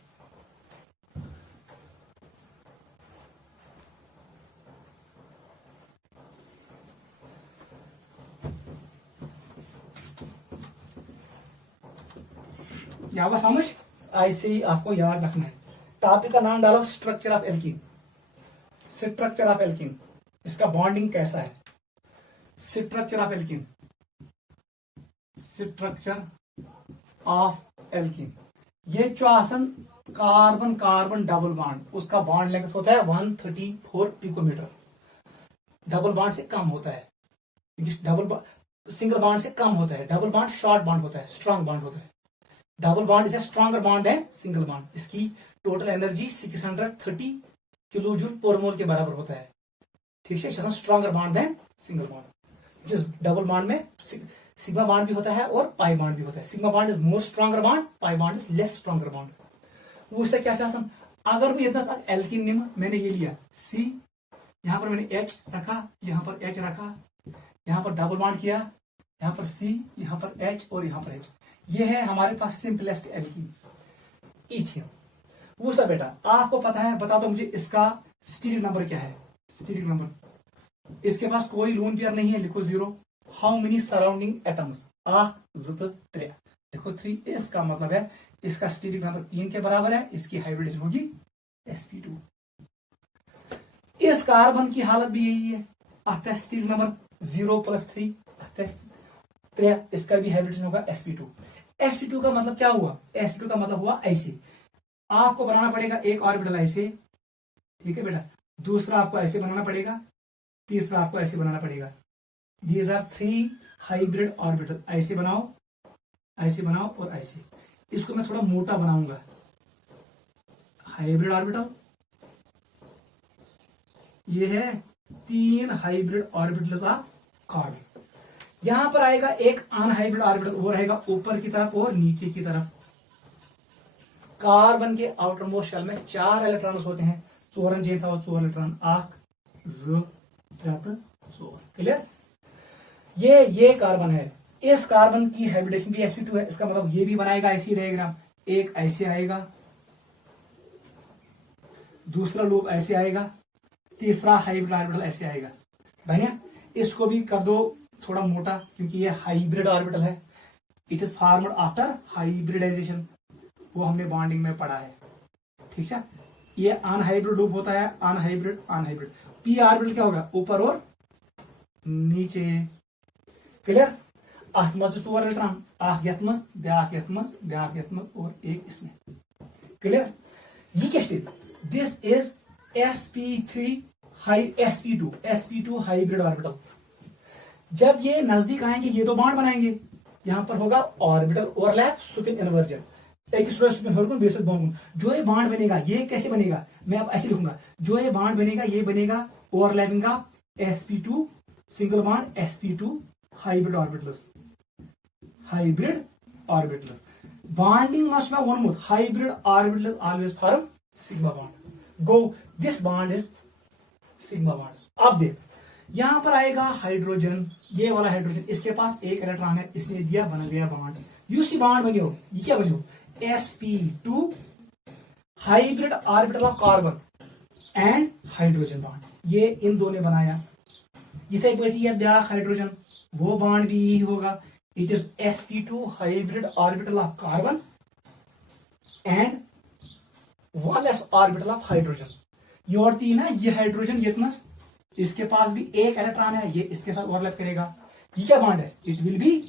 या समझ, ऐसे ही आपको याद रखना है। टॉपिक का नाम डालो structure of alkene. Structure of alkene, इसका बॉन्डिंग कैसा है। Structure of alkene, structure of alkene, ये चौसन कार्बन कार्बन डबल बॉन्ड, उसका बॉन्ड लेंथ होता है 134 पिकोमीटर। डबल बॉन्ड से कम होता है, डबल सिंगल बॉन्ड से कम होता है। डबल बॉन्ड शॉर्ट बॉन्ड होता है, स्ट्रॉन्ग बॉन्ड होता है। Double bond is a stronger bond than single bond. इसकी total energy 630 kilojoule per mole के बराबर होता है। ठीक है, stronger bond than single bond. जो डबल बॉन्ड में सिग्मा बॉन्ड भी होता है और पाई बॉन्ड भी होता है। Sigma bond is more stronger bond, pi bond is less stronger bond. वो उससे क्या शासन, अगर भी इतना एल्कीन निम मैंने ये लिया सी, यहां पर मैंने H रखा, यहां पर H रखा, यहां पर डबल बॉन्ड किया, यहां पर C, यहां पर H और यहां पर H, ये है हमारे पास सिंपलेस्ट एल्कीन इथियन। वो सब बेटा आपको पता है, बता दो मुझे इसका स्टीरिक नंबर क्या है। स्टीरिक नंबर, इसके पास कोई लोन पेयर नहीं है, लिखो 0। हाउ मेनी सराउंडिंग एटम्स, 3 देखो 3, इसका मतलब है इसका स्टीरिक नंबर 3 के बराबर है, इसकी हाइब्रिडेशन होगी sp2। इस कार्बन की हालत भी यही है, आता स्टीरिक नंबर 0 + 3 3, इसका भी हाइब्रिडेशन होगा sp2। sp2 का मतलब क्या हुआ, sp2 का मतलब हुआ ऐसे, आपको बनाना पड़ेगा एक ऑर्बिटल ऐसे, ठीक है बेटा, दूसरा आपको ऐसे बनाना पड़ेगा, तीसरा आपको ऐसे बनाना पड़ेगा। दीज आर 3 हाइब्रिड ऑर्बिटल, ऐसे बनाओ और ऐसे। इसको मैं थोड़ा मोटा बनाऊंगा, हाइब्रिड ऑर्बिटल, ये है 3 हाइब्रिड ऑर्बिटल्स ऑफ कार्बन। यहां पर आएगा एक अनहाइब्रिड ऑर्बिटल और रहेगा ऊपर की तरफ और नीचे की तरफ। कार्बन के आउटर मोस्ट शेल में 4 इलेक्ट्रॉन्स होते हैं, 4 जे था 4 इलेक्ट्रॉन, 1 2 3 4, क्लियर। ये कार्बन है, इस कार्बन की हाइब्रिडेशन भी sp2 है, इसका मतलब ये भी बनाएगा ऐसी डायग्राम, एक ऐसे आएगा, दूसरा लूप ऐसे आएगा, तीसरा हाइब्रिड ऑर्बिटल ऐसे आएगा। बनिया, इसको भी कर दो थोड़ा मोटा, क्योंकि ये हाइब्रिड ऑर्बिटल है। It is formed after hybridization, वो हमने बॉन्डिंग में पढ़ा है, ठीक है। ये अनहाइब्रिड लूप होता है, अनहाइब्रिड। पी ऑर्बिटल क्या होगा, ऊपर और नीचे, क्लियर। अथ मज 4 इलेक्ट्रॉन, यथ मज, ब्याख यथ मज, ब्याख यथ मज और एक इसमें, क्लियर। ये क्या this is sp3 sp2 hybrid orbital. जब ये नजदीक आएंगे ये दो बॉन्ड बनाएंगे, यहां पर होगा ऑर्बिटल ओवरलैप सुपिन इन्वर्जन, एक बेसिस बॉन्ड। जो ये बॉन्ड बनेगा ये कैसे बनेगा, मैं अब ऐसे लिखूंगा, जो ये बॉन्ड बनेगा ये बनेगा ओवरलैपिंग का sp2 single bond sp2 hybrid orbitals, bonding must be one more hybrid orbitals always form sigma bond। go this bond is sigma bond। अब देख यहां पर आएगा हाइड्रोजन, ये वाला हाइड्रोजन, इसके पास एक इलेक्ट्रॉन है, इसने दिया, बन गया बॉन्ड, यूसी बॉन्ड बनियो, ये क्या बनियो sp2 hybrid orbital of carbon and hydrogen bond. ये इन दो ने बनाया, इथे बैठी है ब्याह हाइड्रोजन, वो बॉन्ड भी यही होगा, it is sp2 hybrid orbital of carbon and 1s orbital of hydrogen। ये और तीन है, ये हाइड्रोजन ये इतना, इसके पास भी एक इलेक्ट्रॉन है, ये इसके साथ ओवरलैप करेगा, ये क्या बॉन्ड है, it will be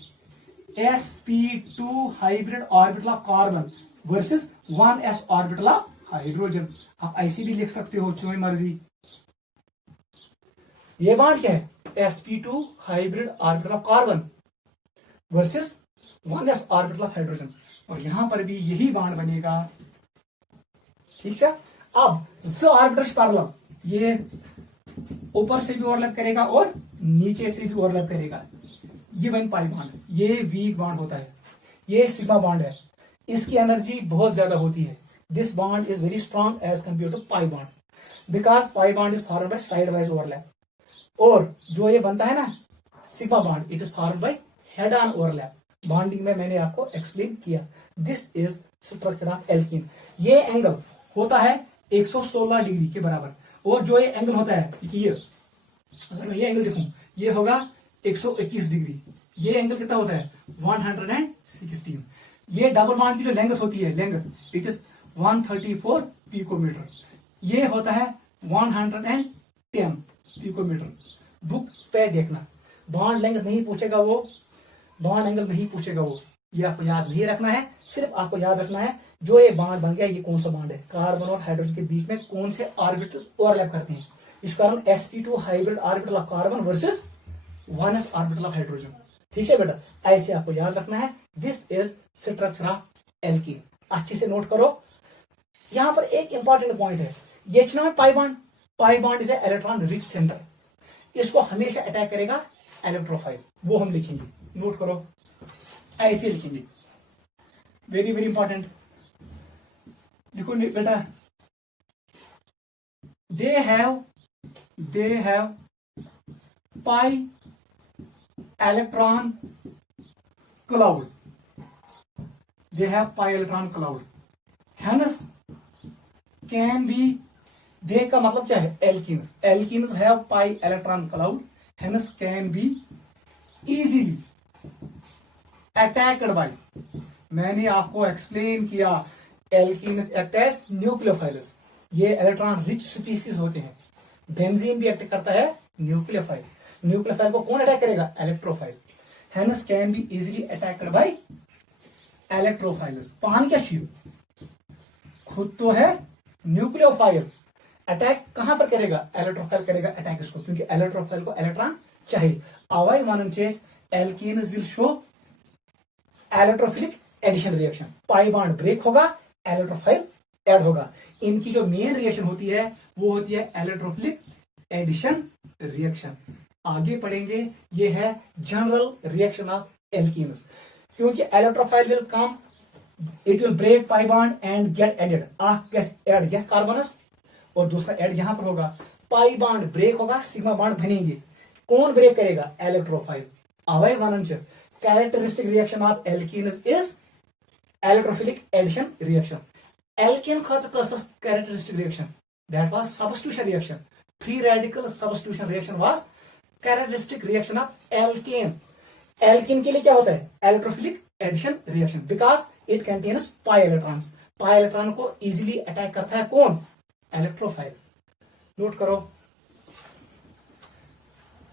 sp2 hybrid orbital of carbon versus 1s orbital of hydrogen। आप ऐसे भी लिख सकते हो तुम्हारी मर्जी। ये बॉन्ड क्या है, sp2 hybrid orbital of carbon versus 1s orbital of hydrogen, और यहां पर भी यही बॉन्ड बनेगा, ठीक है। अब ज ऑर्बिटल्स पैरेलल, ये ऊपर से भी ओवरलैप करेगा और नीचे से भी ओवरलैप करेगा, ये बन पाई बॉन्ड, ये वीक बॉन्ड होता है, ये सिग्मा बॉन्ड है, इसकी एनर्जी बहुत ज्यादा होती है। This bond is very strong as compare to pi bond because pi bond is formed by side wise overlap, और जो ये बनता है ना sigma bond, it is formed by head on overlap. Bonding में मैंने आपको एक्सप्लेन किया। This is structure of alkene. ये एंगल होता है 116 डिग्री के बराबर, और जो ये एंगल होता है ये, अगर मैं ये एंगल देखूं, ये होगा 121 डिग्री, ये एंगल कितना होता है 116। ये डबल बॉन्ड की जो लेंथ होती है, लेंथ इट इज 134 पिकोमीटर, ये होता है 110 पिकोमीटर। बुक पे देखना, बॉन्ड लेंथ नहीं पूछेगा वो, बॉन्ड एंगल नहीं पूछेगा वो, ये आपको याद नहीं रखना है। सिर्फ आपको याद रखना है जो ये बॉन्ड बन गया ये कौन सा बॉन्ड है, कार्बन और हाइड्रोजन के बीच में कौन से ऑर्बिटल्स ओवरलैप करते हैं। इस कारण sp2 hybrid orbital of carbon versus 1s orbital of hydrogen. ठीक है बेटा, ऐसे आपको याद रखना है। This is structure of alkene. अच्छे से नोट करो। यहां पर एक इंपॉर्टेंट पॉइंट है, ये चुना है pi bond. Pi bond is electron rich centre, इसको हमेशा अटैक करेगा इलेक्ट्रोफाइल, वो हम लिखेंगे, नोट करो, ऐसे लिखेंगे, वेरी वेरी इंपॉर्टेंट। देखो बेटा, they have pi electron cloud, they have pi electron cloud, hence can be, they का मतलब क्या है, alkenes, alkenes have pi electron cloud, hence can be easily attacked by, मैंने आपको एक्सप्लेन किया, alkenes act as nucleophiles, ये इलेक्ट्रॉन रिच स्पीसीज होते हैं। बेंजीन भी एक्ट करता है न्यूक्लियोफाइल, न्यूक्लियोफाइल को कौन अटैक करेगा, electrophile, hence can be easily attacked by इलेक्ट्रोफाइलस। पान क्या शिव खुद तो है न्यूक्लियोफाइल, अटैक कहां पर करेगा, इलेक्ट्रोफाइल करेगा अटैक इसको, क्योंकि इलेक्ट्रोफाइल को इलेक्ट्रॉन चाहिए। अवाई वन चेस alkenes will show electrophilic addition reaction, pi bond break होगा, इलेक्ट्रोफाइल ऐड होगा। इनकी जो मेन रिएक्शन होती है वो होती है इलेक्ट्रोफिलिक एडिशन रिएक्शन। आगे पढ़ेंगे, ये है जनरल रिएक्शन ऑफ एल्कीन्स, क्योंकि electrophile will come, it will break pi bond and get added, add यह कार्बनस, और दूसरा एड यहां पर होगा, पाई बॉन्ड ब्रेक होगा, सिग्मा बॉन्ड बनेंगे। कौन ब्रेक करेगा, इलेक्ट्रोफाइल। अवय वनंचर characteristic reaction of alkenes is electrophilic addition reaction. Alkane खातर कस characteristic reaction, that was substitution reaction, free radical substitution reaction was characteristic reaction of alkane. Alkene के लिए क्या होता है, electrophilic addition reaction, because it contains pi electrons. Pi electron को इजीली अटैक करता है कौन, इलेक्ट्रोफाइल। नोट करो।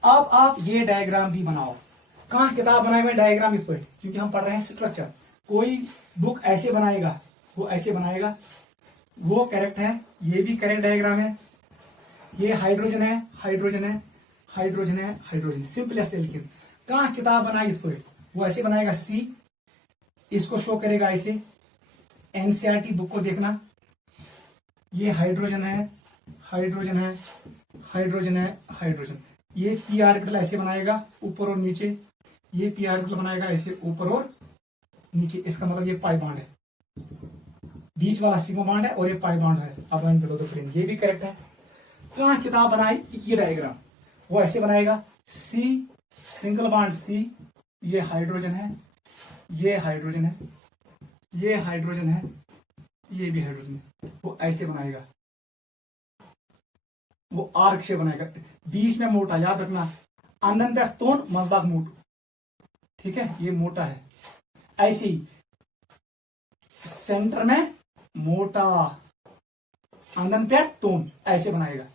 अब आप ये डायग्राम भी बनाओ। कहां किताब बनाए हुए डायग्राम इस पर, क्योंकि हम पढ़ रहे हैं स्ट्रक्चर। कोई बुक ऐसे बनाएगा, वो ऐसे बनाएगा, वो करेक्ट है, ये भी करेक्ट डायग्राम है। ये हाइड्रोजन है, हाइड्रोजन है, हाइड्रोजन है, हाइड्रोजन, सिंपलेस्ट एल्कीन। कहां किताब बनाई इसको, वो ऐसे बनाएगा सी, इसको शो करेगा ऐसे, एनसीईआरटी बुक को देखना। ये हाइड्रोजन है, हाइड्रोजन है, हाइड्रोजन है, हाइड्रोजन। ये पी ऑर्बिटल ऐसे बनाएगा ऊपर और नीचे, ये पी ऑर्बिटल बनाएगा ऐसे ऊपर और नीचे। इसका मतलब ये पाई बॉन्ड है, बीच वाला सिग्मा बॉन्ड है और ये पाई बॉन्ड है। अब बिलो द प्लेन, ये भी करेक्ट है। कहां किताब बनाई ये डायग्राम, वो ऐसे बनाएगा सी, सिंगल बॉन्ड सी, ये हाइड्रोजन है, ये हाइड्रोजन है, ये हाइड्रोजन है, ये भी हाइड्रोजन है। वो ऐसे बनाएगा, वो आर्क शेप बनाएगा, बीच में मोटा, याद रखना, अंदन पे तोन मजबाग मोटू, ठीक है, ये मोटा है। ऐसे ही सेंटर में मोटा, अंदन पे तोन, ऐसे बनाएगा।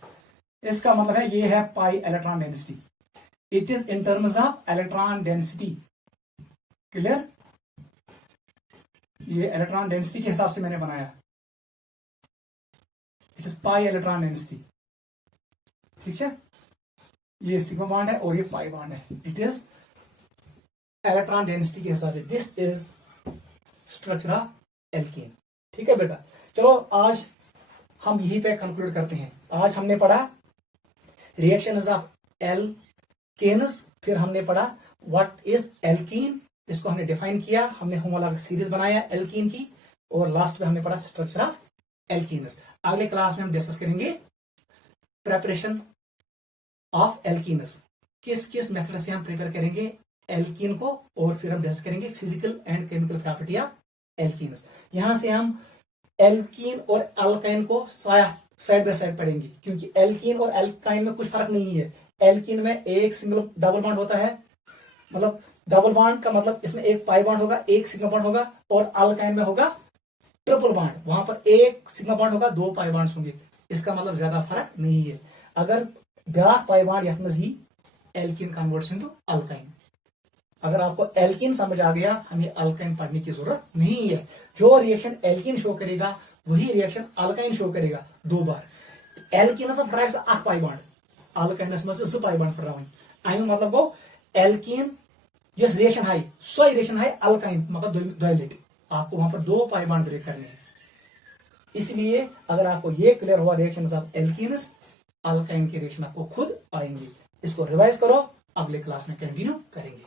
इसका मतलब है ये है pi electron density, it is in terms of electron density, clear. ये इलेक्ट्रॉन डेंसिटी के हिसाब से मैंने बनाया, it is pi electron density, ठीक है। ये सिग्मा बॉन्ड है और ये पाई बॉन्ड है, इट इज इलेक्ट्रॉन डेंसिटी के हिसाब से। This is structure of alkene, ठीक है बेटा। चलो आज हम यहीं पे कंक्लूड करते हैं। आज हमने पढ़ा रिएक्शंस ऑफ एल्केन्स, फिर हमने पढ़ा व्हाट इज एल्कीन, इसको हमने डिफाइन किया, हमने होमोलॉगस सीरीज बनाया एल्कीन की, और लास्ट में हमने पढ़ा स्ट्रक्चर ऑफ एल्कीन्स। अगले क्लास में हम डिस्कस करेंगे प्रेपरेशन ऑफ एल्कीन्स, किस किस मेथड से हम प्रिपेयर करेंगे एल्कीन को, और फिर हम डिस्कस करेंगे physical and chemical property of alkenes. यहां से हम एल्कीन और अल्काइन को साइड बाय साइड पढ़ेंगे, क्योंकि एल्कीन और अल्काइन में कुछ फर्क नहीं है। एल्कीन में एक सिंगल डबल बॉन्ड होता है, मतलब डबल बॉन्ड का मतलब इसमें एक पाई बॉन्ड होगा, एक सिग्मा बॉन्ड होगा, और अल्काइन में होगा ट्रिपल बॉन्ड, वहां पर एक सिग्मा बॉन्ड होगा, दो पाई बॉन्ड्स होंगे। इसका मतलब ज्यादा फर्क नहीं है। अगर ब्याख पाई बॉन्ड यथ में ही एल्कीन कन्वर्ट्स इनटू अल्काइन। अगर आपको एल्कीन समझ आ गया, हमें अल्काइन पढ़ने की जरूरत नहीं है। जो रिएक्शन एल्कीन शो करेगा वही रिएक्शन अल्काइन शो करेगा दो बार। एल्कीनस में अख पाई बॉन्ड, अल्काइनस में जो पाई बॉन्ड पढ़ अमे मतलब गो एल्कीन जिस reaction high so reaction high alkyne मगर दो लट आपको वहां पर दो पाई बॉन्ड ब्रेक करने हैं। इसलिए अगर आपको ये क्लियर हुआ रिएक्शन ऑफ एल्कीन्स, अल्काइन के रिएक्शन आपको खुद आएंगे। इसको रिवाइज करो, अगले क्लास में कंटिन्यू करेंगे।